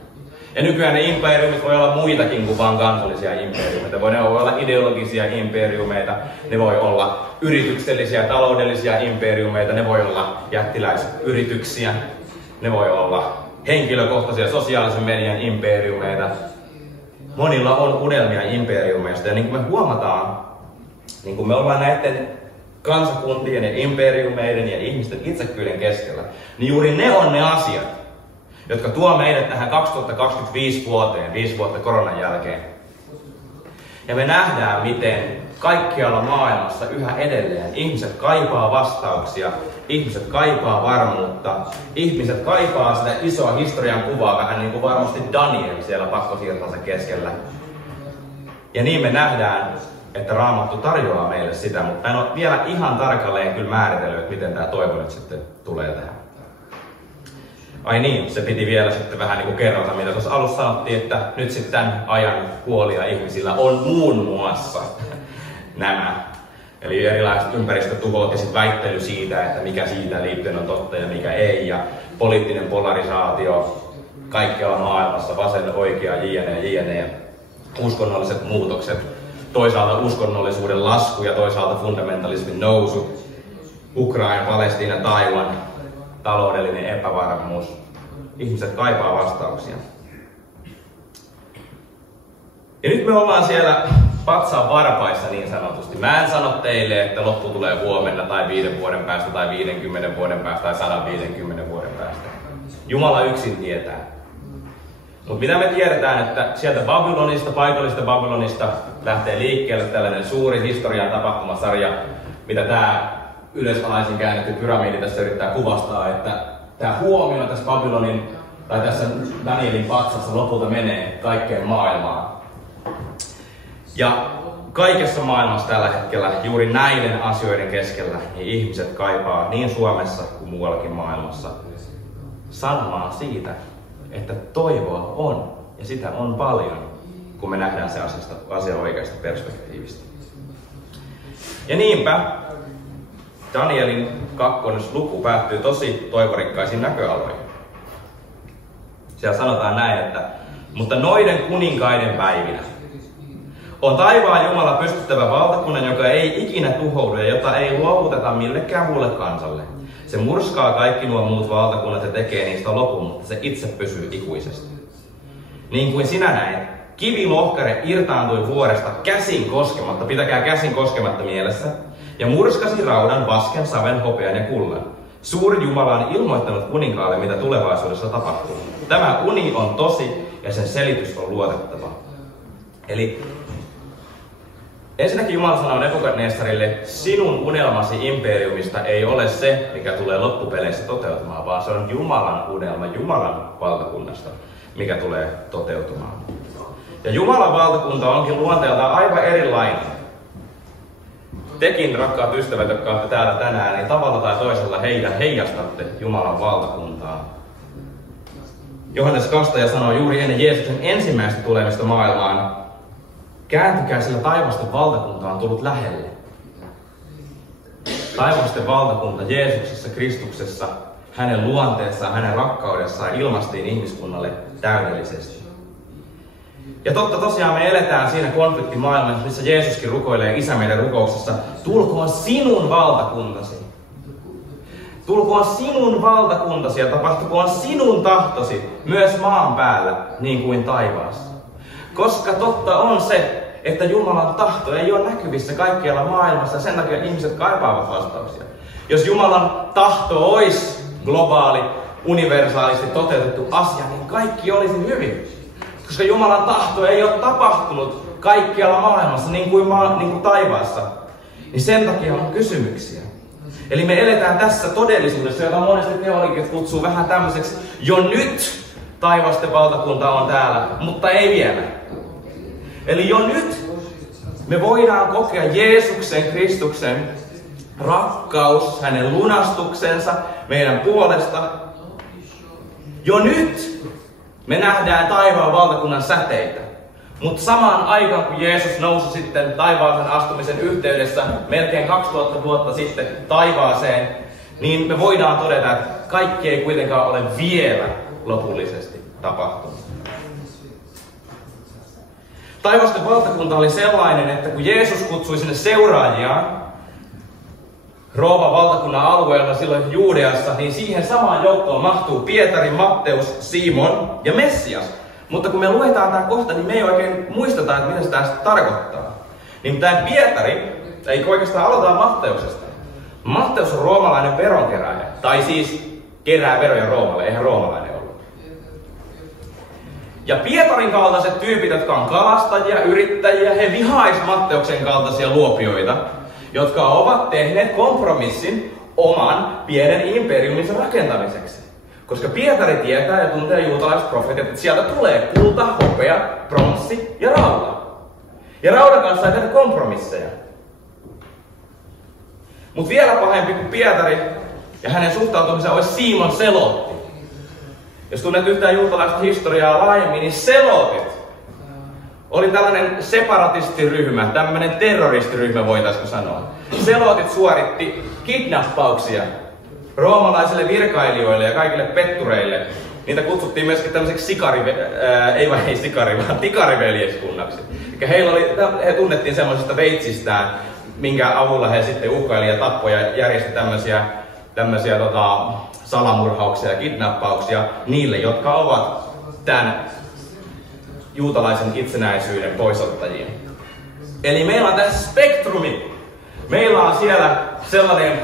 Ja nykyään ne imperiumit voi olla muitakin kuin vain kansallisia imperiumeita. Ne voi olla ideologisia imperiumeita, ne voi olla yrityksellisiä, taloudellisia imperiumeita, ne voi olla jättiläisyrityksiä, ne voi olla henkilökohtaisia sosiaalisen median imperiumeita. Monilla on unelmia imperiumeista ja niin kuin me huomataan, niin kuin me ollaan näiden kansakuntien ja imperiumeiden ja ihmisten itsekkyyden keskellä, niin juuri ne on ne asiat, jotka tuo meidät tähän 2025 vuoteen, 5 vuotta koronan jälkeen. Ja me nähdään, miten kaikkialla maailmassa yhä edelleen ihmiset kaipaa vastauksia, ihmiset kaipaa varmuutta, ihmiset kaipaa sitä isoa historian kuvaa, vähän niin kuin varmasti Daniel siellä pakkosiirtonsa keskellä. Ja niin me nähdään, että Raamattu tarjoaa meille sitä, mutta en ole vielä ihan tarkalleen kyllä määritellyt, että miten tämä toivo nyt sitten tulee tähän. Ai niin, se piti vielä sitten vähän niin kuin kerrata, mitä tuossa alussa sanottiin, että nyt sitten tämän ajan huolia ihmisillä on muun muassa nämä. Eli erilaiset ympäristötuhot ja sitten väittely siitä, että mikä siitä liittyen on totta ja mikä ei. Ja poliittinen polarisaatio kaikkialla maailmassa, vasen, oikea, jne. Uskonnolliset muutokset. Toisaalta uskonnollisuuden lasku ja toisaalta fundamentalismin nousu. Ukraina, Palestiina, Taiwan. Taloudellinen epävarmuus. Ihmiset kaipaa vastauksia. Ja nyt me ollaan siellä patsaan varpaissa niin sanotusti. Mä en sano teille, että loppu tulee huomenna tai 5 vuoden päästä tai 50 vuoden päästä tai 150 vuoden päästä. Jumala yksin tietää. Mutta mitä me tiedetään, että sieltä Babylonista, paikallisesta Babylonista lähtee liikkeelle tällainen suuri historian tapahtumasarja, mitä tää ylösalaisin käännetty pyramidi tässä yrittää kuvastaa, että tämä huomio tässä Babylonin tai tässä Danielin patsassa lopulta menee kaikkeen maailmaan. Ja kaikessa maailmassa tällä hetkellä juuri näiden asioiden keskellä niin ihmiset kaipaa niin Suomessa kuin muuallakin maailmassa sanomaa siitä, että toivoa on ja sitä on paljon, kun me nähdään se asia oikeasta perspektiivistä. Ja niinpä Danielin 2. luku päättyy tosi toivorikkaisiin näköaloihin. Siellä sanotaan näin, että mutta noiden kuninkaiden päivinä on taivaan Jumala pystyttävä valtakunnan, joka ei ikinä tuhoudu ja jota ei luovuteta millekään muulle kansalle. Se murskaa kaikki nuo muut valtakunnat ja tekee niistä lopun, mutta se itse pysyy ikuisesti. Niin kuin sinä näit, kivilohkare irtaantui vuoresta käsin koskematta, pitäkää käsin koskematta mielessä, ja murskasi raudan, vasken, saven, hopean ja kullan. Suuri Jumala on ilmoittanut kuninkaalle, mitä tulevaisuudessa tapahtuu. Tämä uni on tosi ja sen selitys on luotettava. Eli ensinnäkin Jumala sanoo Nebukadnessarille, sinun unelmasi imperiumista ei ole se, mikä tulee loppupeleissä toteutumaan, vaan se on Jumalan unelma, Jumalan valtakunnasta, mikä tulee toteutumaan. Ja Jumalan valtakunta onkin luonteeltaan aivan erilainen. Tekin, rakkaat ystävät, jotka olette täällä tänään, niin tavalla tai toisella heijastatte Jumalan valtakuntaa. Johannes Kastaja sanoo juuri ennen Jeesuksen ensimmäistä tulemista maailmaan, kääntykää, sillä taivasten valtakunta on tullut lähelle. Taivasten valtakunta Jeesuksessa, Kristuksessa, hänen luonteessaan, hänen rakkaudessaan ilmastiin ihmiskunnalle täydellisesti. Ja totta tosiaan me eletään siinä konfliktimaailmassa, missä Jeesuskin rukoilee Isä meidän rukouksessa, tulkoon sinun valtakuntasi. Tulkoon sinun valtakuntasi ja tapahtukoon sinun tahtosi myös maan päällä niin kuin taivaassa. Koska totta on se, että Jumalan tahto ei ole näkyvissä kaikkialla maailmassa ja sen takia ihmiset kaipaavat vastauksia. Jos Jumalan tahto olisi globaali, universaalisti toteutettu asia, niin kaikki olisi hyvin. Koska Jumalan tahto ei ole tapahtunut kaikkialla maailmassa niin kuin taivaassa, niin sen takia on kysymyksiä. Eli me eletään tässä todellisuudessa, jota monesti teologit kutsuu vähän tämmöiseksi jo nyt taivasten valtakunta on täällä, mutta ei vielä. Eli jo nyt me voidaan kokea Jeesuksen, Kristuksen rakkaus, hänen lunastuksensa meidän puolesta. Jo nyt me nähdään taivaan valtakunnan säteitä. Mutta samaan aikaan, kun Jeesus nousi sitten taivaaseen astumisen yhteydessä melkein 2000 vuotta sitten taivaaseen, niin me voidaan todeta, että kaikki ei kuitenkaan ole vielä lopullisesti tapahtunut. Taivasten valtakunta oli sellainen, että kun Jeesus kutsui sinne seuraajiaan Rooman valtakunnan alueella silloin Juudeassa, niin siihen samaan joukkoon mahtuu Pietari, Matteus, Simon ja Messias. Mutta kun me luetaan tämä kohta, niin me ei oikein muisteta, että mitä se tässä tarkoittaa. Nimittäin Pietari, ei oikeastaan aloittaa Matteuksesta. Matteus on roomalainen veronkeräjä, tai siis kerää veroja Roomalle, eihän roomalainen ollut. Ja Pietarin kaltaiset tyypit, jotka on kalastajia, yrittäjiä, he vihais Matteuksen kaltaisia luopioita, jotka ovat tehneet kompromissin oman pienen imperiuminsa rakentamiseksi. Koska Pietari tietää ja tuntee juutalaiset profeetat, että sieltä tulee kulta, hopea, pronssi ja rauda. Ja raudan kanssa ei tehdä kompromisseja. Mutta vielä pahempi kuin Pietari ja hänen suhtautumisensa olisi Simon Selotti. Jos tunnet yhtään juutalaista historiaa laajemmin, niin Selotit oli tällainen separatistiryhmä, tämmöinen terroristiryhmä voitaisiinko sanoa. Selotit suoritti kidnappauksia roomalaisille virkailijoille ja kaikille pettureille. Niitä kutsuttiin myöskin tämmöiseksi tikariveljeskunnaksi. He tunnettiin semmoisista veitsistään, minkä avulla he sitten uhkaili ja tappoi ja järjesti tämmöisiä salamurhauksia ja kidnappauksia niille, jotka ovat tämän juutalaisen itsenäisyyden poisottajia. Eli meillä on tässä spektrumi. Meillä on siellä sellainen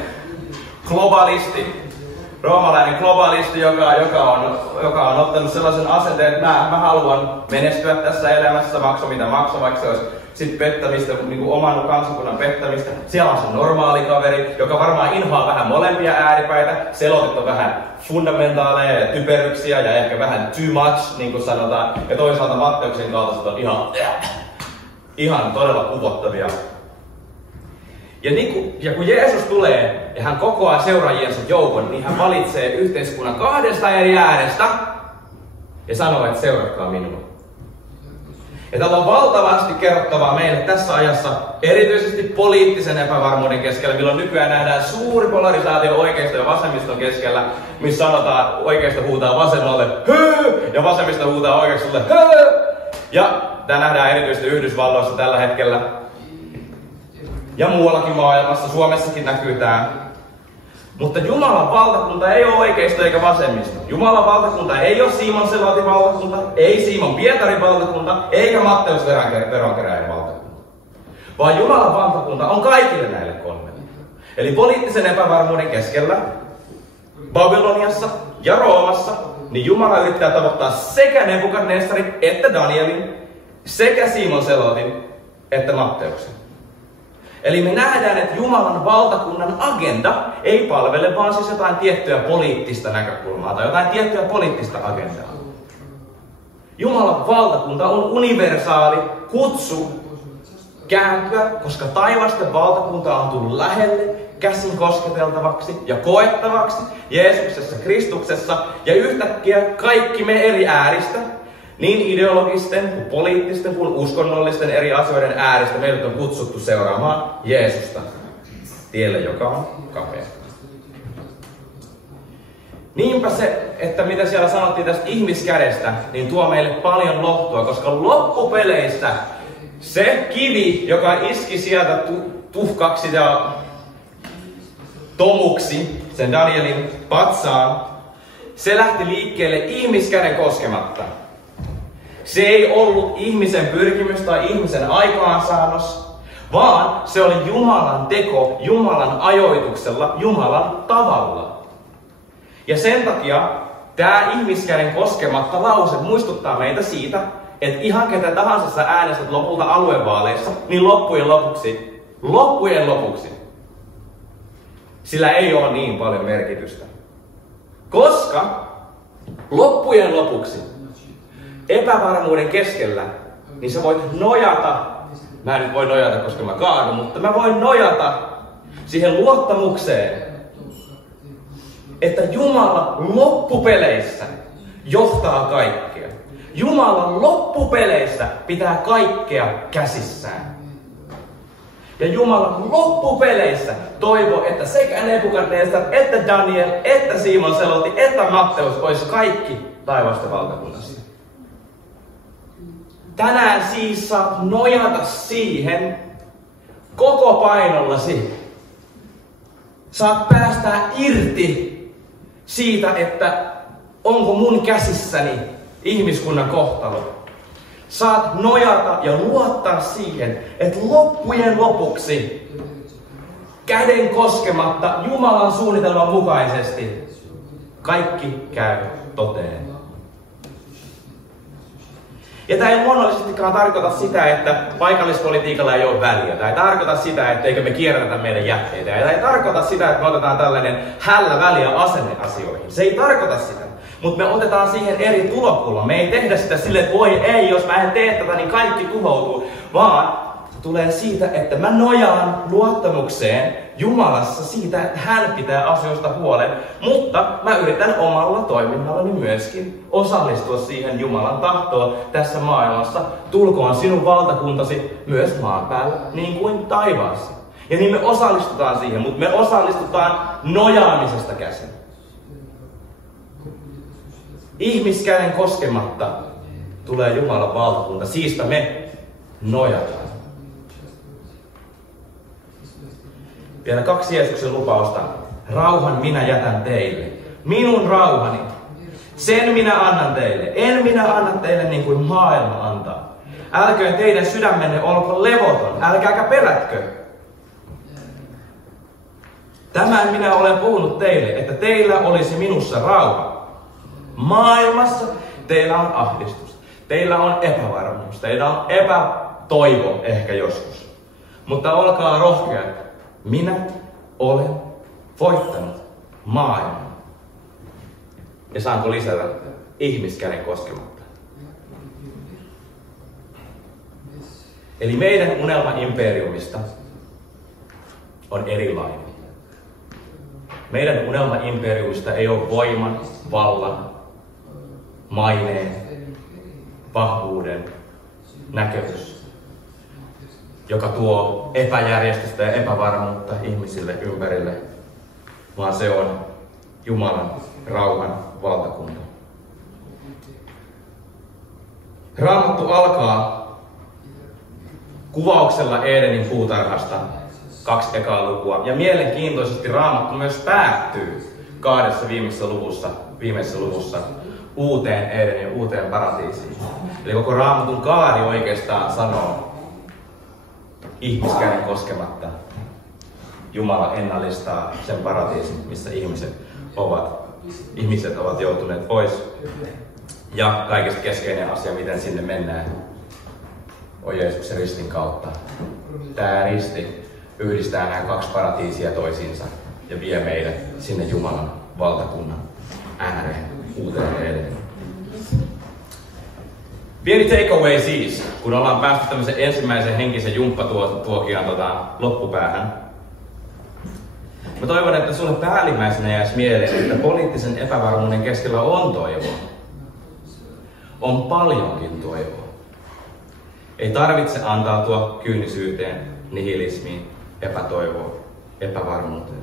globalisti, roomalainen globalisti, joka on ottanut sellaisen asenteen, että mä haluan menestyä tässä elämässä, maksa mitä maksa, vaikka se olisi sitten pettämistä, niin kuin oman kansakunnan pettämistä. Siellä on se normaali kaveri, joka varmaan inhoaa vähän molempia ääripäitä. Selotit on vähän fundamentaaleja ja typeryksiä ja ehkä vähän too much, niin kuin sanotaan. Ja toisaalta Matteuksen kaltaiset on ihan todella kuvottavia. Ja kun Jeesus tulee ja hän kokoaa seuraajiensa joukon, niin hän valitsee yhteiskunnan kahdesta eri äärestä ja sanoo, että seuratkaa minua. Ja täällä on valtavasti kerrottavaa meille tässä ajassa, erityisesti poliittisen epävarmuuden keskellä, milloin nykyään nähdään suuri polarisaatio oikeisto ja vasemmiston keskellä, missä sanotaan, oikeisto huutaa vasemmalle höö, ja vasemmista huutaa oikeistolle höö. Ja tämä nähdään erityisesti Yhdysvalloissa tällä hetkellä. Ja muuallakin maailmassa, Suomessakin näkyy tämä. Mutta Jumalan valtakunta ei ole oikeisto eikä vasemmisto. Jumalan valtakunta ei ole Simon Selotin valtakunta, ei Simon Pietarin valtakunta, eikä Matteus veronkeräjän valtakunta. Vaan Jumalan valtakunta on kaikille näille kolmelle. Eli poliittisen epävarmuuden keskellä, Babyloniassa ja Roomassa, niin Jumala yrittää tavoittaa sekä Nebukadnessarin että Danielin, sekä Simon Selotin että Matteuksen. Eli me nähdään, että Jumalan valtakunnan agenda ei palvele vaan siis jotain tiettyä poliittista näkökulmaa tai jotain tiettyä poliittista agendaa. Jumalan valtakunta on universaali kutsu kääntyä, koska taivasten valtakunta on tullut lähelle, käsin kosketeltavaksi ja koettavaksi Jeesuksessa Kristuksessa, ja yhtäkkiä kaikki me eri ääristä, niin ideologisten kuin poliittisten kuin uskonnollisten eri asioiden ääristä meidät on kutsuttu seuraamaan Jeesusta tielle, joka on kapea. Niinpä se, että mitä siellä sanottiin tästä ihmiskädestä, niin tuo meille paljon lohtua, koska loppupeleissä se kivi, joka iski sieltä tuhkaksi ja tomuksi sen Danielin patsaan, se lähti liikkeelle ihmiskäden koskematta. Se ei ollut ihmisen pyrkimys tai ihmisen aikaansaannos, vaan se oli Jumalan teko, Jumalan ajoituksella, Jumalan tavalla. Ja sen takia tämä ihmiskäden koskematta lause muistuttaa meitä siitä, että ihan ketä tahansa sä äänestät lopulta aluevaaleissa, niin loppujen lopuksi, sillä ei ole niin paljon merkitystä. Koska loppujen lopuksi, epävarmuuden keskellä, niin sä voit nojata, mä en nyt voi nojata, koska mä kaadun, mutta mä voin nojata siihen luottamukseen, että Jumala loppupeleissä johtaa kaikkea. Jumala loppupeleissä pitää kaikkea käsissään. Ja Jumala loppupeleissä toivoo, että sekä Nebukadnezar, että Daniel, että Simon Selotti, että Matteus olisi kaikki taivaasta valtakunnassa. Tänään siis saat nojata siihen koko painollasi. Saat päästää irti siitä, että onko mun käsissäni ihmiskunnan kohtalo. Saat nojata ja luottaa siihen, että loppujen lopuksi, käden koskematta Jumalan suunnitelman mukaisesti, kaikki käy toteen. Ja tämä ei luonnollisestikaan tarkoita sitä, että paikallispolitiikalla ei ole väliä. Tämä ei tarkoita sitä, etteikö me kierrätä meidän jätteitä. Ja tämä ei tarkoita sitä, että me otetaan tällainen hällä väliä asenne asioihin. Se ei tarkoita sitä. Mutta me otetaan siihen eri tulokulma. Me ei tehdä sitä silleen, että voi ei, jos mä en tee tätä, niin kaikki tuhoutuu. Vaan se tulee siitä, että mä nojaan luottamukseen Jumalassa siitä, että hän pitää asioista huolen. Mutta mä yritän omalla toiminnallani myöskin osallistua siihen Jumalan tahtoon tässä maailmassa. Tulkoon sinun valtakuntasi myös maan päällä, niin kuin taivaassa. Ja niin me osallistutaan siihen, mutta me osallistutaan nojaamisesta käsin. Ihmiskäden koskematta tulee Jumalan valtakunta. Siispä me nojataan. Vielä 2 Jeesuksen lupausta. Rauhan minä jätän teille. Minun rauhani. Sen minä annan teille. En minä anna teille niin kuin maailma antaa. Älköön teidän sydämenne olko levoton. Älkääkä pelätkö. Tämän minä olen puhunut teille, että teillä olisi minussa rauha. Maailmassa teillä on ahdistus. Teillä on epävarmuus. Teillä on epätoivo ehkä joskus. Mutta olkaa rohkeat. Minä olen voittanut maailman. Ja saanko lisätä ihmiskäden koskematta. Eli meidän unelma-imperiumista on erilainen. Meidän unelma-imperiumista ei ole voiman, vallan, maineen, vahvuuden näkemys, joka tuo epäjärjestystä ja epävarmuutta ihmisille ympärille, vaan se on Jumalan rauhan valtakunta. Raamattu alkaa kuvauksella Edenin puutarhasta 2 ekaa lukua. Ja mielenkiintoisesti Raamattu myös päättyy 2 viimeisessä luvussa uuteen Edenin, uuteen paratiisiin. Eli koko Raamatun kaari oikeastaan sanoo ihmiskäden koskematta. Jumala ennallistaa sen paratiisin, missä ihmiset ovat joutuneet pois. Ja kaikista keskeinen asia, miten sinne mennään, on Jeesuksen ristin kautta. Tämä risti yhdistää nämä 2 paratiisia toisiinsa ja vie meidät sinne Jumalan valtakunnan ääreen, uuteen Edeniin. Pieni takeaway siis, kun ollaan päästy tämmöisen ensimmäisen henkisen jumppatuokion loppupäähän. Mä toivon, että sulle päällimmäisenä jäisi mieleen, että poliittisen epävarmuuden keskellä on toivoa. On paljonkin toivoa. Ei tarvitse antautua kyynisyyteen, nihilismiin, epätoivoon, epävarmuuteen,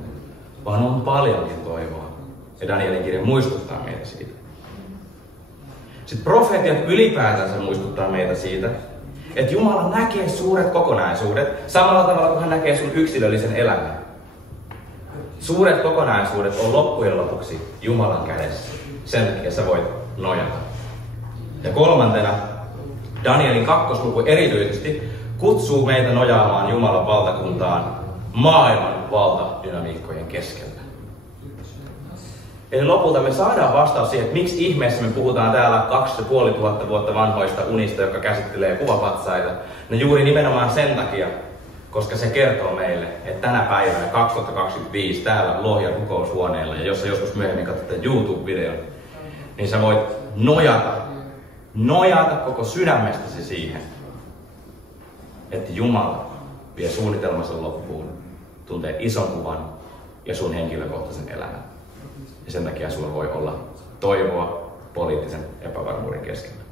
vaan on paljonkin toivoa. Ja Danielin kirja muistuttaa meitä siitä. Sitten profeetiat ylipäätänsä muistuttaa meitä siitä, että Jumala näkee suuret kokonaisuudet samalla tavalla kuin hän näkee sun yksilöllisen elämän. Suuret kokonaisuudet on loppujen lopuksi Jumalan kädessä. Sen takia sä voit nojata. Ja 3. Danielin 2. luku erityisesti kutsuu meitä nojaamaan Jumalan valtakuntaan maailman valtadynamiikkojen keskellä. Eli lopulta me saadaan vastaus siihen, että miksi ihmeessä me puhutaan täällä 2500 vuotta vanhoista unista, joka käsittelee kuvapatsaita. No juuri nimenomaan sen takia, koska se kertoo meille, että tänä päivänä 2025 täällä Lohjan rukoushuoneella, ja jos joskus myöhemmin katsotte YouTube-videon, niin sä voit nojata koko sydämestäsi siihen, että Jumala vie suunnitelmansa loppuun, tuntee ison kuvan ja sun henkilökohtaisen elämän. Ja sen takia sulla voi olla toivoa poliittisen epävarmuuden keskellä.